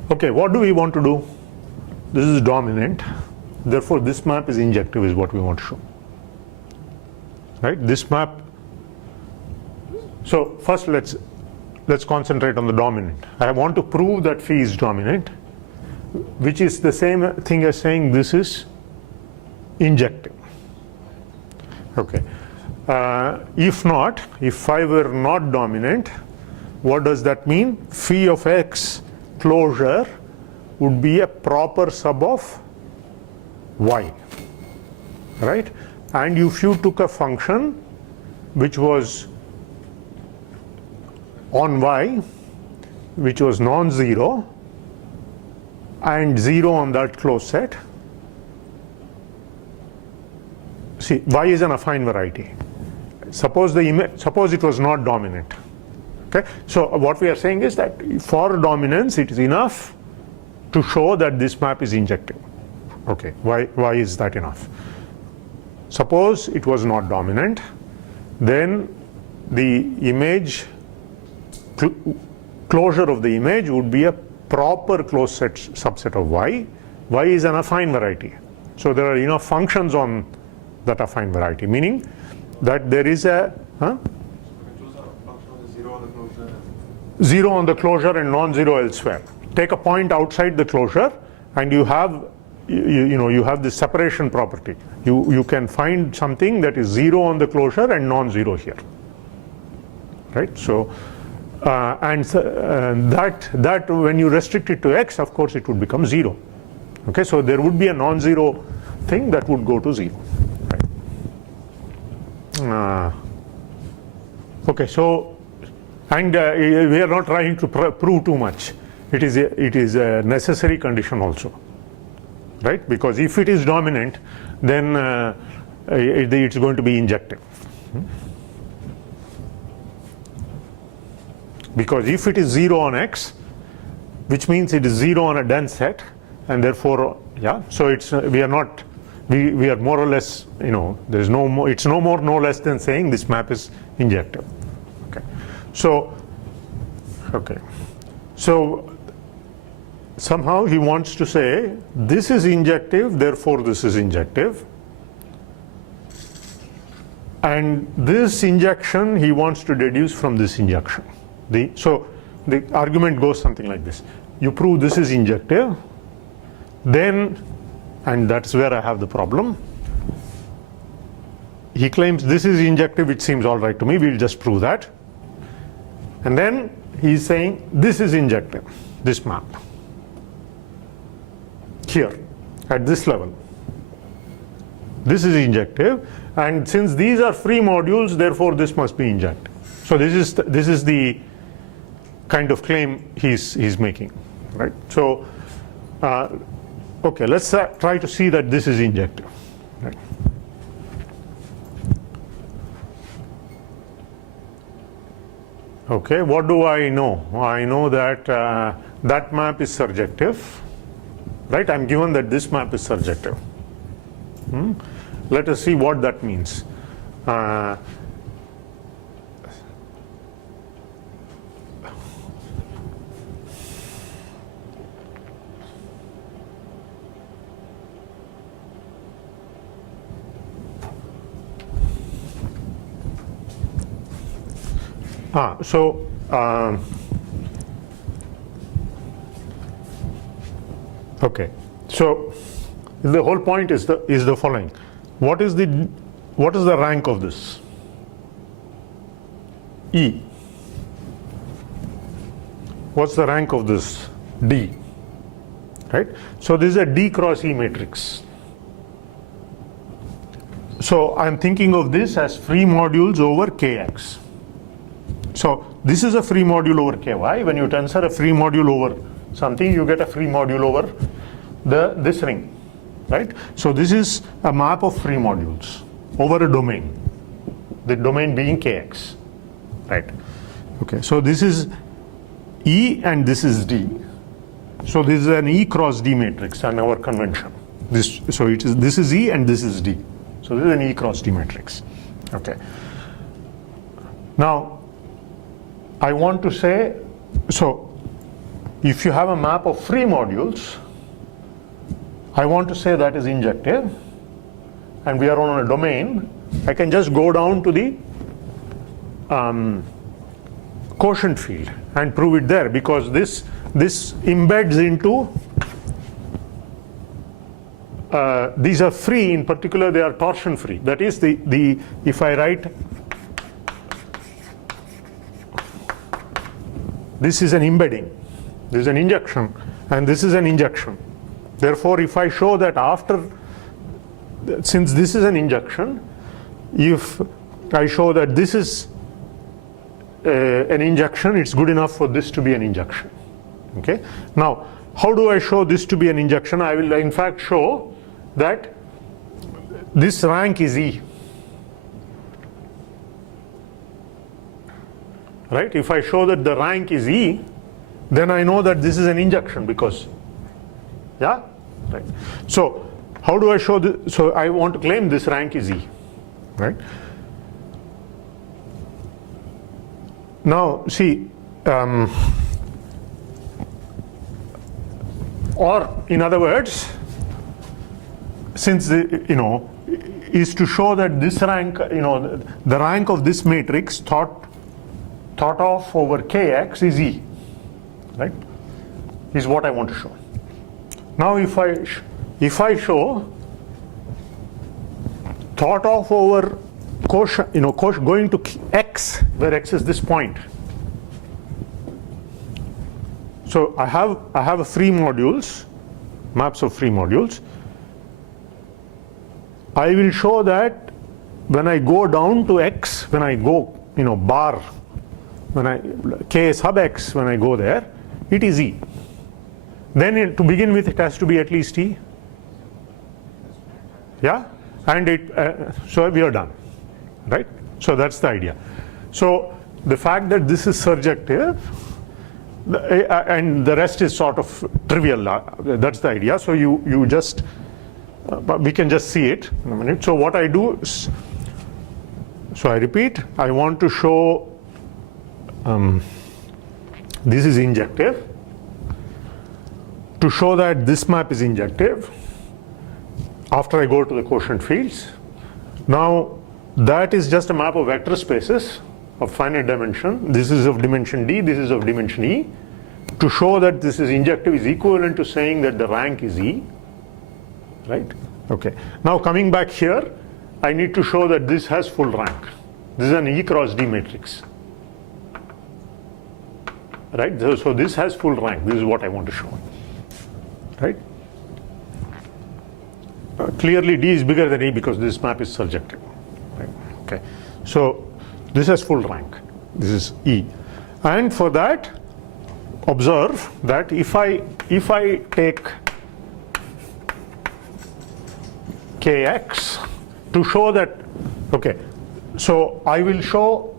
Okay, what do we want to do? This is dominant. Therefore, this map is injective is what we want to show. Right? This map. So first let's concentrate on the dominant. I want to prove that phi is dominant, which is the same thing as saying this is injective. Okay. If not, if phi were not dominant, what does that mean? Phi of x closure would be a proper sub of y, right? And if you took a function which was on y, which was non-zero, and 0 on that closed set, see, y is an affine variety. Suppose it was not dominant. Okay, so what we are saying is that for dominance, it is enough to show that this map is injective. Okay, why is that enough? Suppose it was not dominant, then the image closure of the image would be a proper closed set subset of y. Y is an affine variety, so there are enough functions on that affine variety, meaning that there is a 0 on the closure and non-zero elsewhere. Take a point outside the closure, and you have you have this separation property. You can find something that is 0 on the closure and non-zero here, right? So that when you restrict it to x, of course it would become 0. Okay, so there would be a non-zero thing that would go to 0. Right? Okay, so. And we are not trying to prove too much. It is a necessary condition also, right? Because if it is dominant, then it's going to be injective. Because if it is 0 on x, which means it is 0 on a dense set, and therefore, yeah. So we are more or less, there is no more. It's no more, no less than saying this map is injective. So, okay, so somehow he wants to say this is injective, therefore this is injective, and this injection he wants to deduce from this injection. So the argument goes something like this: you prove this is injective, then, and that's where I have the problem. He claims this is injective, which seems all right to me. We'll just prove that. And then he's saying this is injective, this map, here, at this level. this is injective, and since these are free modules, therefore this must be injective. So this is the kind of claim he's making, right? So okay, let's try to see that this is injective, right? Okay, what do I know? I know that that map is surjective, right? I'm given that this map is surjective. Let us see what that means. Okay, so the whole point is the following. What is the rank of this? E. What's the rank of this? D. Right? So this is a D cross E matrix. So I'm thinking of this as free modules over Kx. So this is a free module over Ky. When you tensor a free module over something, you get a free module over this ring, right? So this is a map of free modules over a domain, the domain being Kx, right? Okay, so this is E and this is D. So this is an E cross D matrix and our convention. This is E and this is D. So this is an E cross D matrix. Okay. Now I want to say, so if you have a map of free modules, I want to say that is injective, and we are on a domain. I can just go down to the quotient field and prove it there, because this embeds into these are free. In particular, they are torsion free. That is if I write, this is an embedding, this is an injection, and this is an injection. Therefore, if I show that since this is an injection, if I show that this is an injection, it's good enough for this to be an injection. Okay. Now, how do I show this to be an injection? I will in fact show that this rank is E. Right? If I show that the rank is E, then I know that this is an injection, because, yeah? Right. So how do I show this? So I want to claim this rank is E, right? Now see, or in other words, since is to show that this rank, the rank of this matrix thought of over Kx is E, right? Is what I want to show. Now if I show thought of over quotient, going to X, where X is this point. So I have a free modules, maps of free modules. I will show that when I go down to X, when I go, bar, K sub X, when I go there, it is E. Then to begin with, it has to be at least E. Yeah? And so we are done, right? So that's the idea. So the fact that this is surjective, and the rest is sort of trivial, that's the idea. So you just, we can just see it in a minute. So what I do is, so I repeat, I want to show this is injective. To show that this map is injective, after I go to the quotient fields, now that is just a map of vector spaces of finite dimension. This is of dimension D, this is of dimension E. To show that this is injective is equivalent to saying that the rank is E, right? Okay. Now coming back here, I need to show that this has full rank. This is an E cross D matrix, right? So this has full rank. This is what I want to show, right? clearly D is bigger than E because this map is surjective. Right? Okay. So this has full rank. This is E. And for that, observe that if I take Kx to show that, okay, so I will show,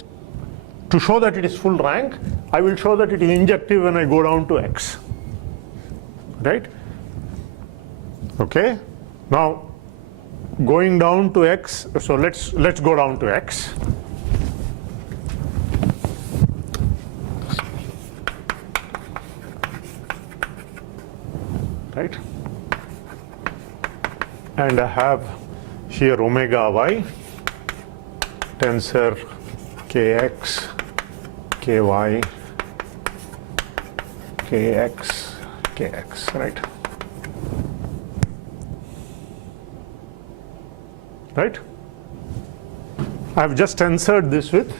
to show that it is full rank, I will show that it is injective when I go down to X. Right? Okay. Now going down to X, so let's go down to X. Right? And I have here omega y, tensor kx, ky, kx, kx, right? Right? I've just tensored this with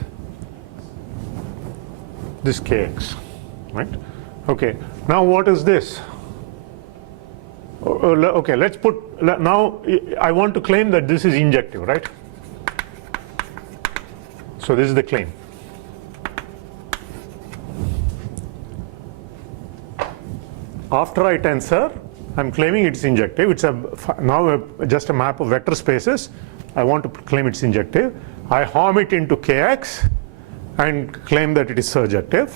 this kx, right? Okay, now what is this? Okay, let's put, now I want to claim that this is injective, right? So this is the claim. After I tensor, I'm claiming it's injective. It's now just a map of vector spaces. I want to claim it's injective. I harm it into kx and claim that it is surjective.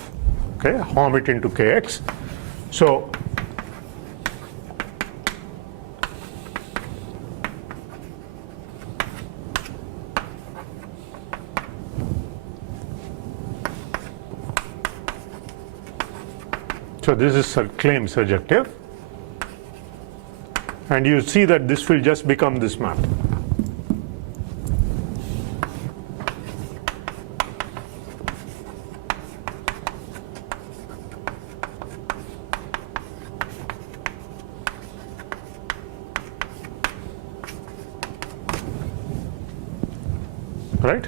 Okay, harm it into kx. So this is claim surjective, and you see that this will just become this map. Right?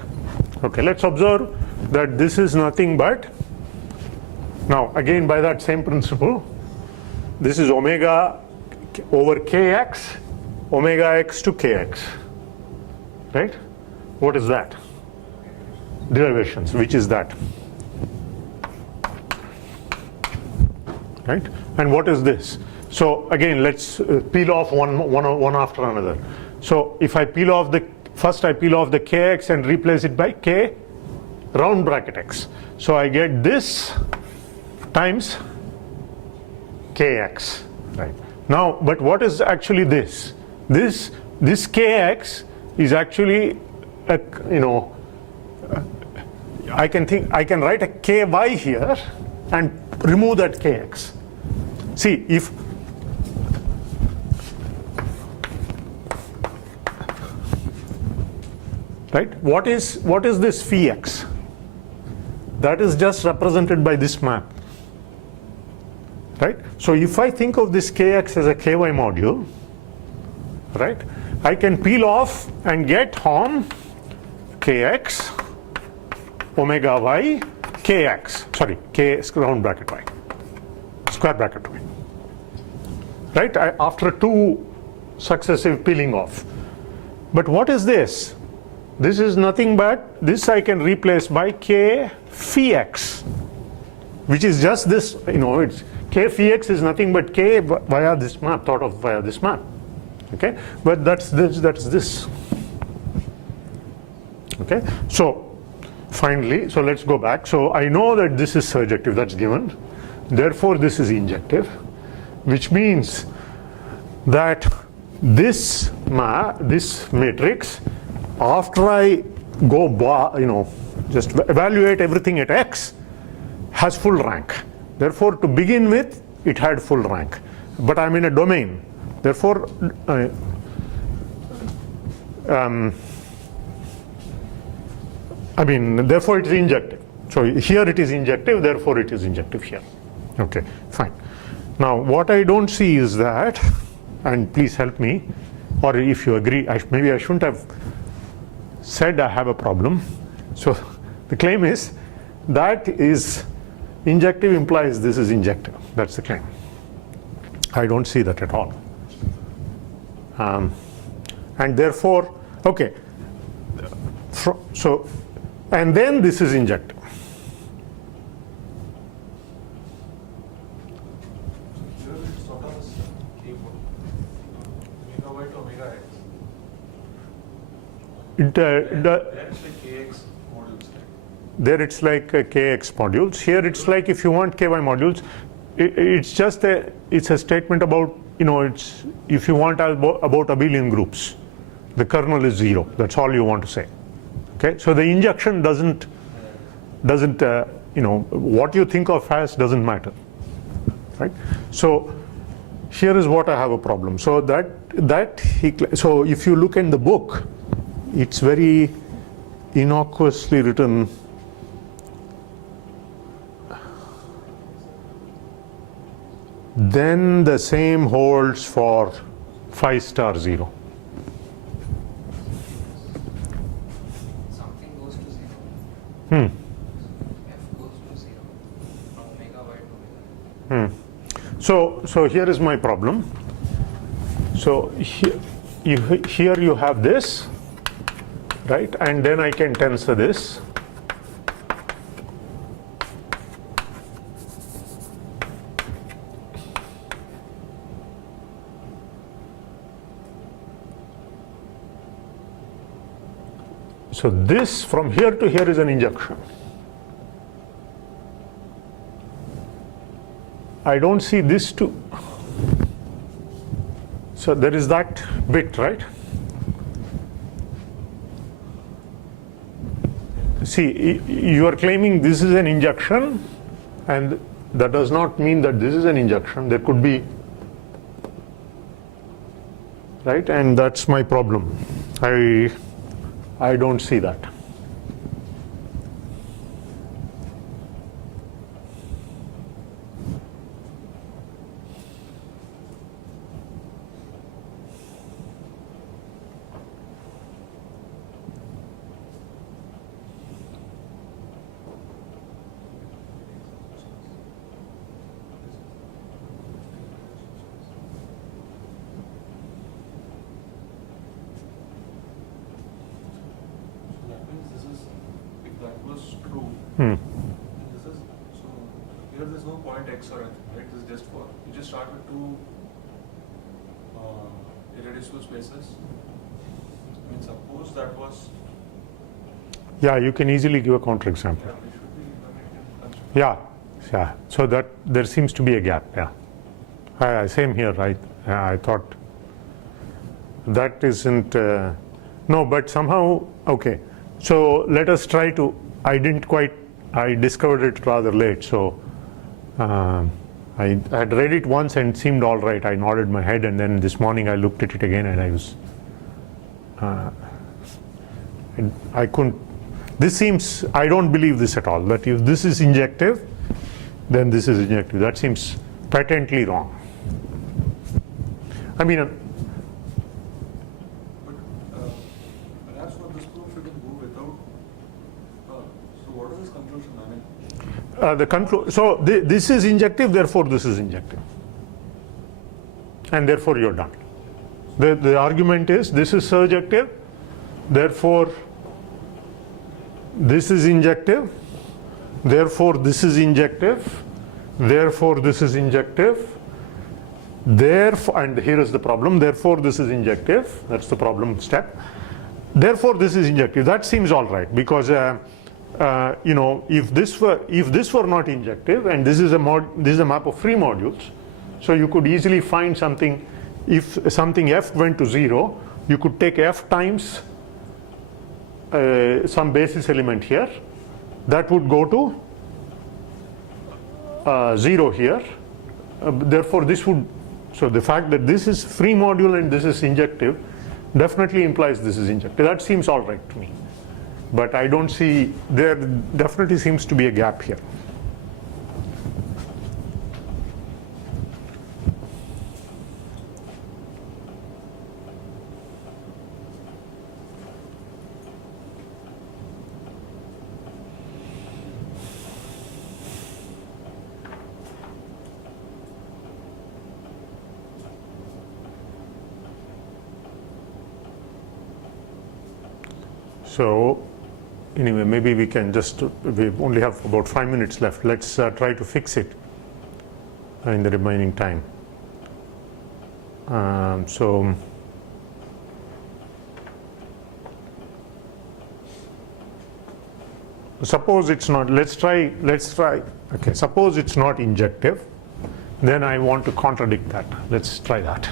Okay, let's observe that this is nothing but, now again by that same principle, this is omega over kx, omega x to kx, right? What is that? Derivations, which is that? Right? And what is this? So again, let's peel off one after another. So if I peel off the, first I peel off the kx and replace it by k round bracket x. So I get this times kx, right? Now, but what is actually this? This kx is actually a, I can write a ky here and remove that kx. See, if right, what is this phi x? That is just represented by this map. Right? So if I think of this kx as a ky module, right, I can peel off and get harm kx omega y kx, sorry, k round bracket y, square bracket y. Right? After two successive peeling off. But what is this? This is nothing but, this I can replace by k phi x, which is just this, it's k phi x is nothing but k via this map, thought of via this map. Okay, but that's this. Okay, so finally, so let's go back. So I know that this is surjective, that's given. Therefore, this is injective, which means that this matrix, after I go just evaluate everything at x, has full rank. Therefore, to begin with, it had full rank. But I'm in a domain. Therefore, therefore it is injective. So here it is injective, therefore it is injective here. Okay, fine. Now, what I don't see is that, and please help me, or if you agree, maybe I shouldn't have said I have a problem. So the claim is that is injective implies this is injective. That's the claim. I don't see that at all. and therefore, okay, so, and then this is injective. Here it's sort of K omega y to omega x. That's like kx modules, right? There it's like kx modules. Here it's like if you want ky modules, it's just it's a statement about, it's if you want about abelian groups, the kernel is 0. That's all you want to say. Okay, so the injection doesn't what you think of as doesn't matter, right? So here is what I have a problem. So so if you look in the book, it's very innocuously written. Then the same holds for phi star 0. Something goes to 0. Hmm. F goes to 0 from omega y to omega. So here is my problem. So here you have this, right? And then I can tensor this. So this from here to here is an injection. I don't see this too. So there is that bit, right? See, you are claiming this is an injection, and that does not mean that this is an injection. There could be, right? And that's my problem. I don't see that. This is, so here there's no point x or anything, right? This is just for, you just start with two irreducible spaces. I mean, suppose that was, Yeah, you can easily give a counterexample. yeah, we should be implementing. Yeah. So that there seems to be a gap. Yeah. Same here, right? I thought that isn't. No, but somehow, okay. So let us try to. I discovered it rather late. So I had read it once and it seemed all right. I nodded my head, and then this morning I looked at it again and I was. I couldn't. This seems. I don't believe this at all. That if this is injective, then this is injective. That seems patently wrong. I mean. Perhaps for this proof you can go without. So what is this conclusion? I mean, So this is injective, therefore this is injective, and therefore you're done. The argument is this is surjective, therefore this is injective, therefore this is injective, therefore this is injective, therefore, and here is the problem, therefore this is injective. That's the problem step. Therefore this is injective. That seems all right, because if this were not injective, and this is a map of free modules, so you could easily find something. If something f went to 0, you could take f times some basis element here. That would go to 0 here. Therefore this would. So the fact that this is free module and this is injective definitely implies this is injective. That seems all right to me. But I don't see, there definitely seems to be a gap here. So anyway, maybe we can just, we only have about 5 minutes left. Let's try to fix it in the remaining time. So suppose it's not, let's try, okay, suppose it's not injective, then I want to contradict that. Let's try that.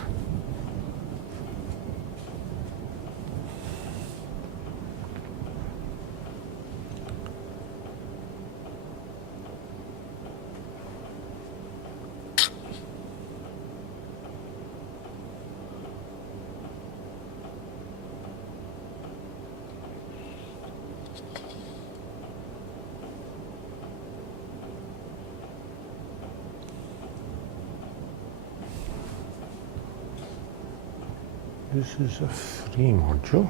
This is a free module.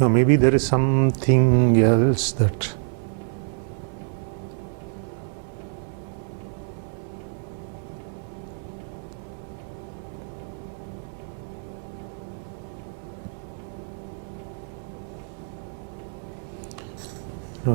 No, maybe there is something else that no,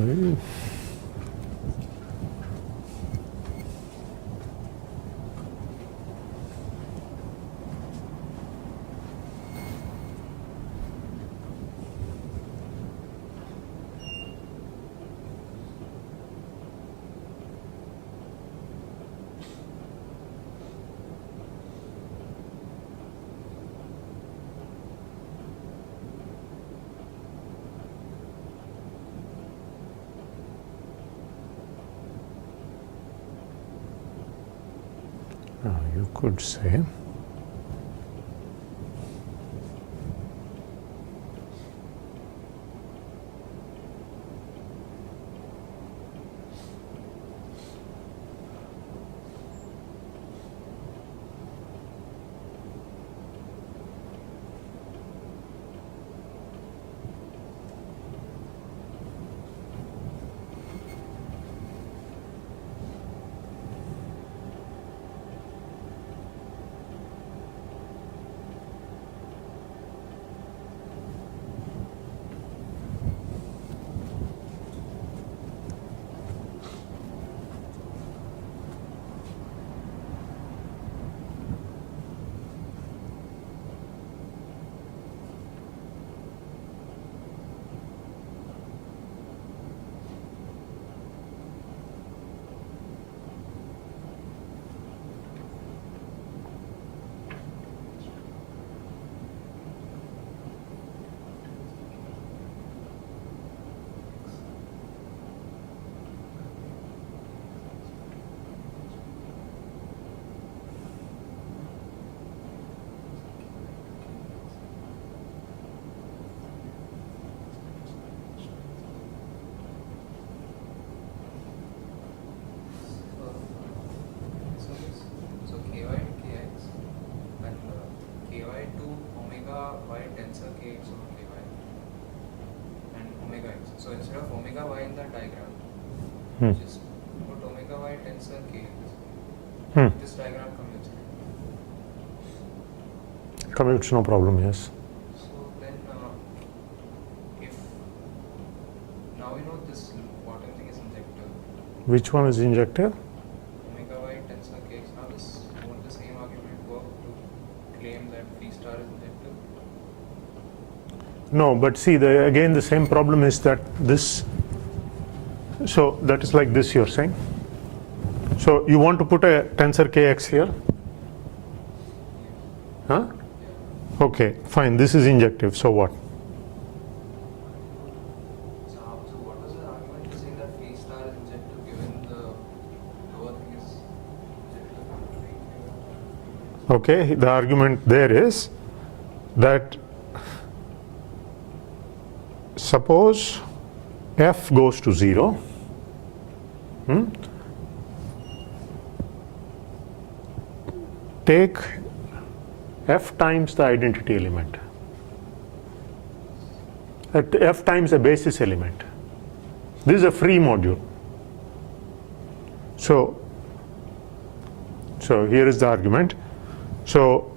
you could say of omega y in that diagram, Hmm. just put omega y tensor kx. Hmm. This diagram commutes. Commutes, no problem, yes. So then, if now we know this bottom thing is injective, Which one is injective? omega y tensor kx. Now this won't the same argument work to claim that phi star is injective? No, but see, again the same problem is that this, so that is like this you're saying. So you want to put a tensor kx here? Huh? Okay, fine, this is injective, so what? So what was the argument to say that phi star is injective given the lower thing is injective? Okay, the argument there is that suppose f goes to 0, take f times the identity element, f times a basis element. This is a free module. So here is the argument. So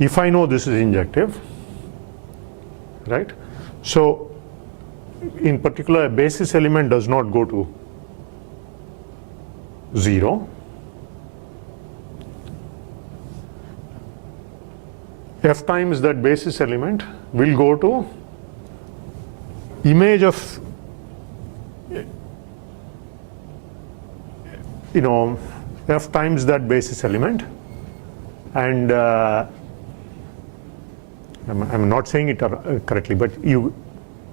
if I know this is injective, right? So in particular, a basis element does not go to 0. F times that basis element will go to image of, f times that basis element, and I'm not saying it correctly, but you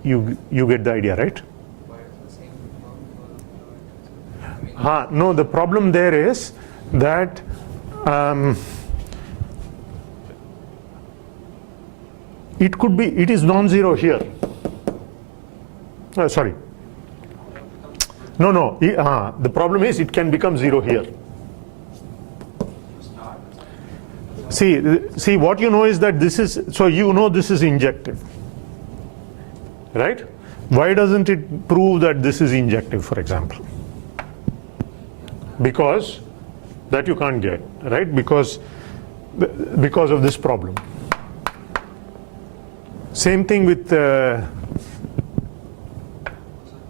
get the idea, right? Why is the same for No, the problem there is that it is non-zero here. Sorry. No. The problem is it can become 0 here. See, what you know is that this is, so you know this is injective, right? Why doesn't it prove that this is injective, for example? Because that you can't get, right? Because of this problem. Same thing with so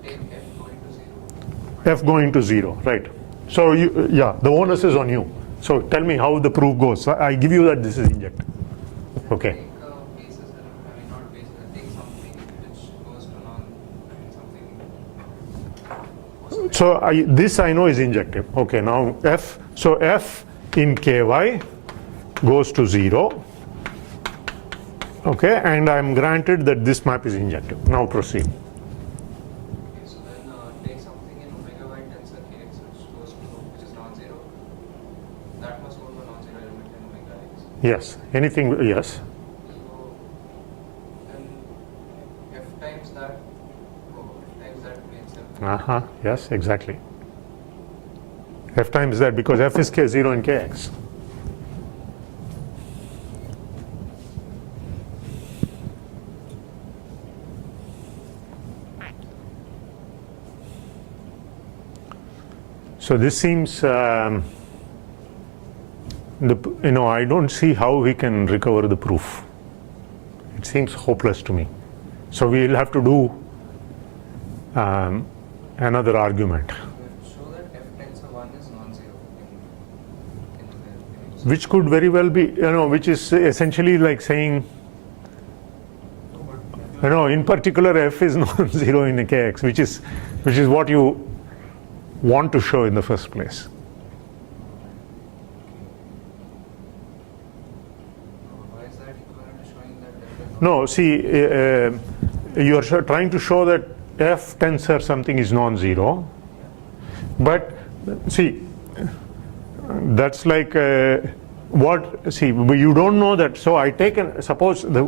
take f going to 0. f going to 0, right? So the onus is on you. So tell me how the proof goes. I give you that this is injective. Okay. Take a basis element, not basis, take something which goes to something. So this I know is injective. Okay, now f, so f in ky goes to 0. Okay, and I am granted that this map is injective. Now proceed. Okay, so then take something in omega y tensor kx which is non-zero. That must go to a non-zero element in omega x. Yes, anything, yes. So then f times that makes f. Yes, exactly. F times that, because f is k0 and kx. So this seems, I don't see how we can recover the proof. It seems hopeless to me. So we will have to do another argument. Show that f tensor 1 is non-zero in the image. Which could very well be, which is essentially like saying, in particular f is non-zero in a kx, which is what you want to show in the first place. Why is that equivalent to showing that f is No, see, you are trying to show that f tensor something is non-zero, but see, that's like you don't know that. So I take suppose the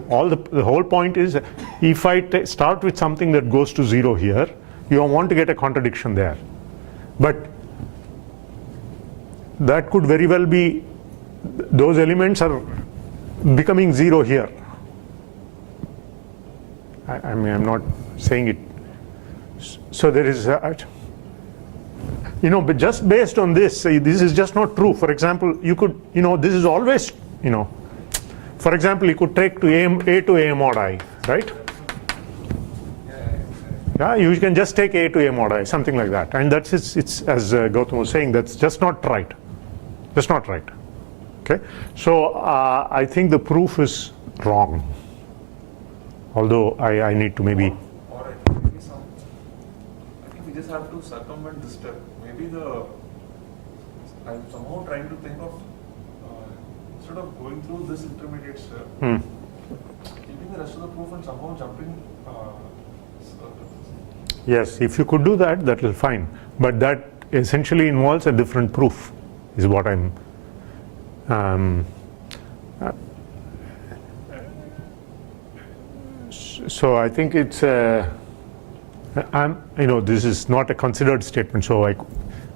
whole point is, if I start with something that goes to 0 here, you want to get a contradiction there, but that could very well be those elements are becoming 0 here. I mean, I'm not saying it So there is, but just based on this, this is just not true. For example, you could, this is always, for example, you could take a to a mod I, right? Yeah, you can just take a to a mod I, something like that. And that's it's as Gautam was saying, that's just not right. That's not right. Okay, so I think the proof is wrong. Although I need to maybe. Or I think we just have to circumvent this step. Maybe I'm somehow trying to think of instead of going through this intermediate step, keeping the rest of the proof and somehow jumping. Yes, if you could do that, that will fine. But that essentially involves a different proof, is what I'm. So I think it's this is not a considered statement. So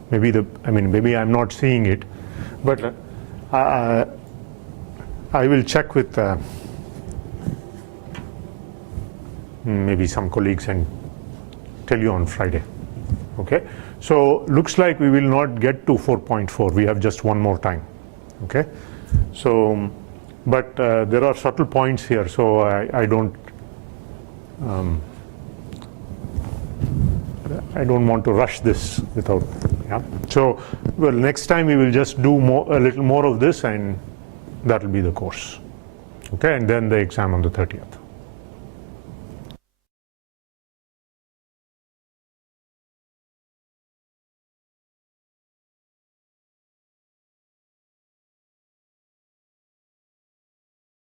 maybe I'm not seeing it, but I will check with maybe some colleagues and tell you on Friday. Okay, so looks like we will not get to 4.4. We have just one more time. Okay, so but there are subtle points here, so I don't want to rush this without. Yeah. So next time we will just do a little more of this, and that will be the course. Okay, and then the exam on the 30th.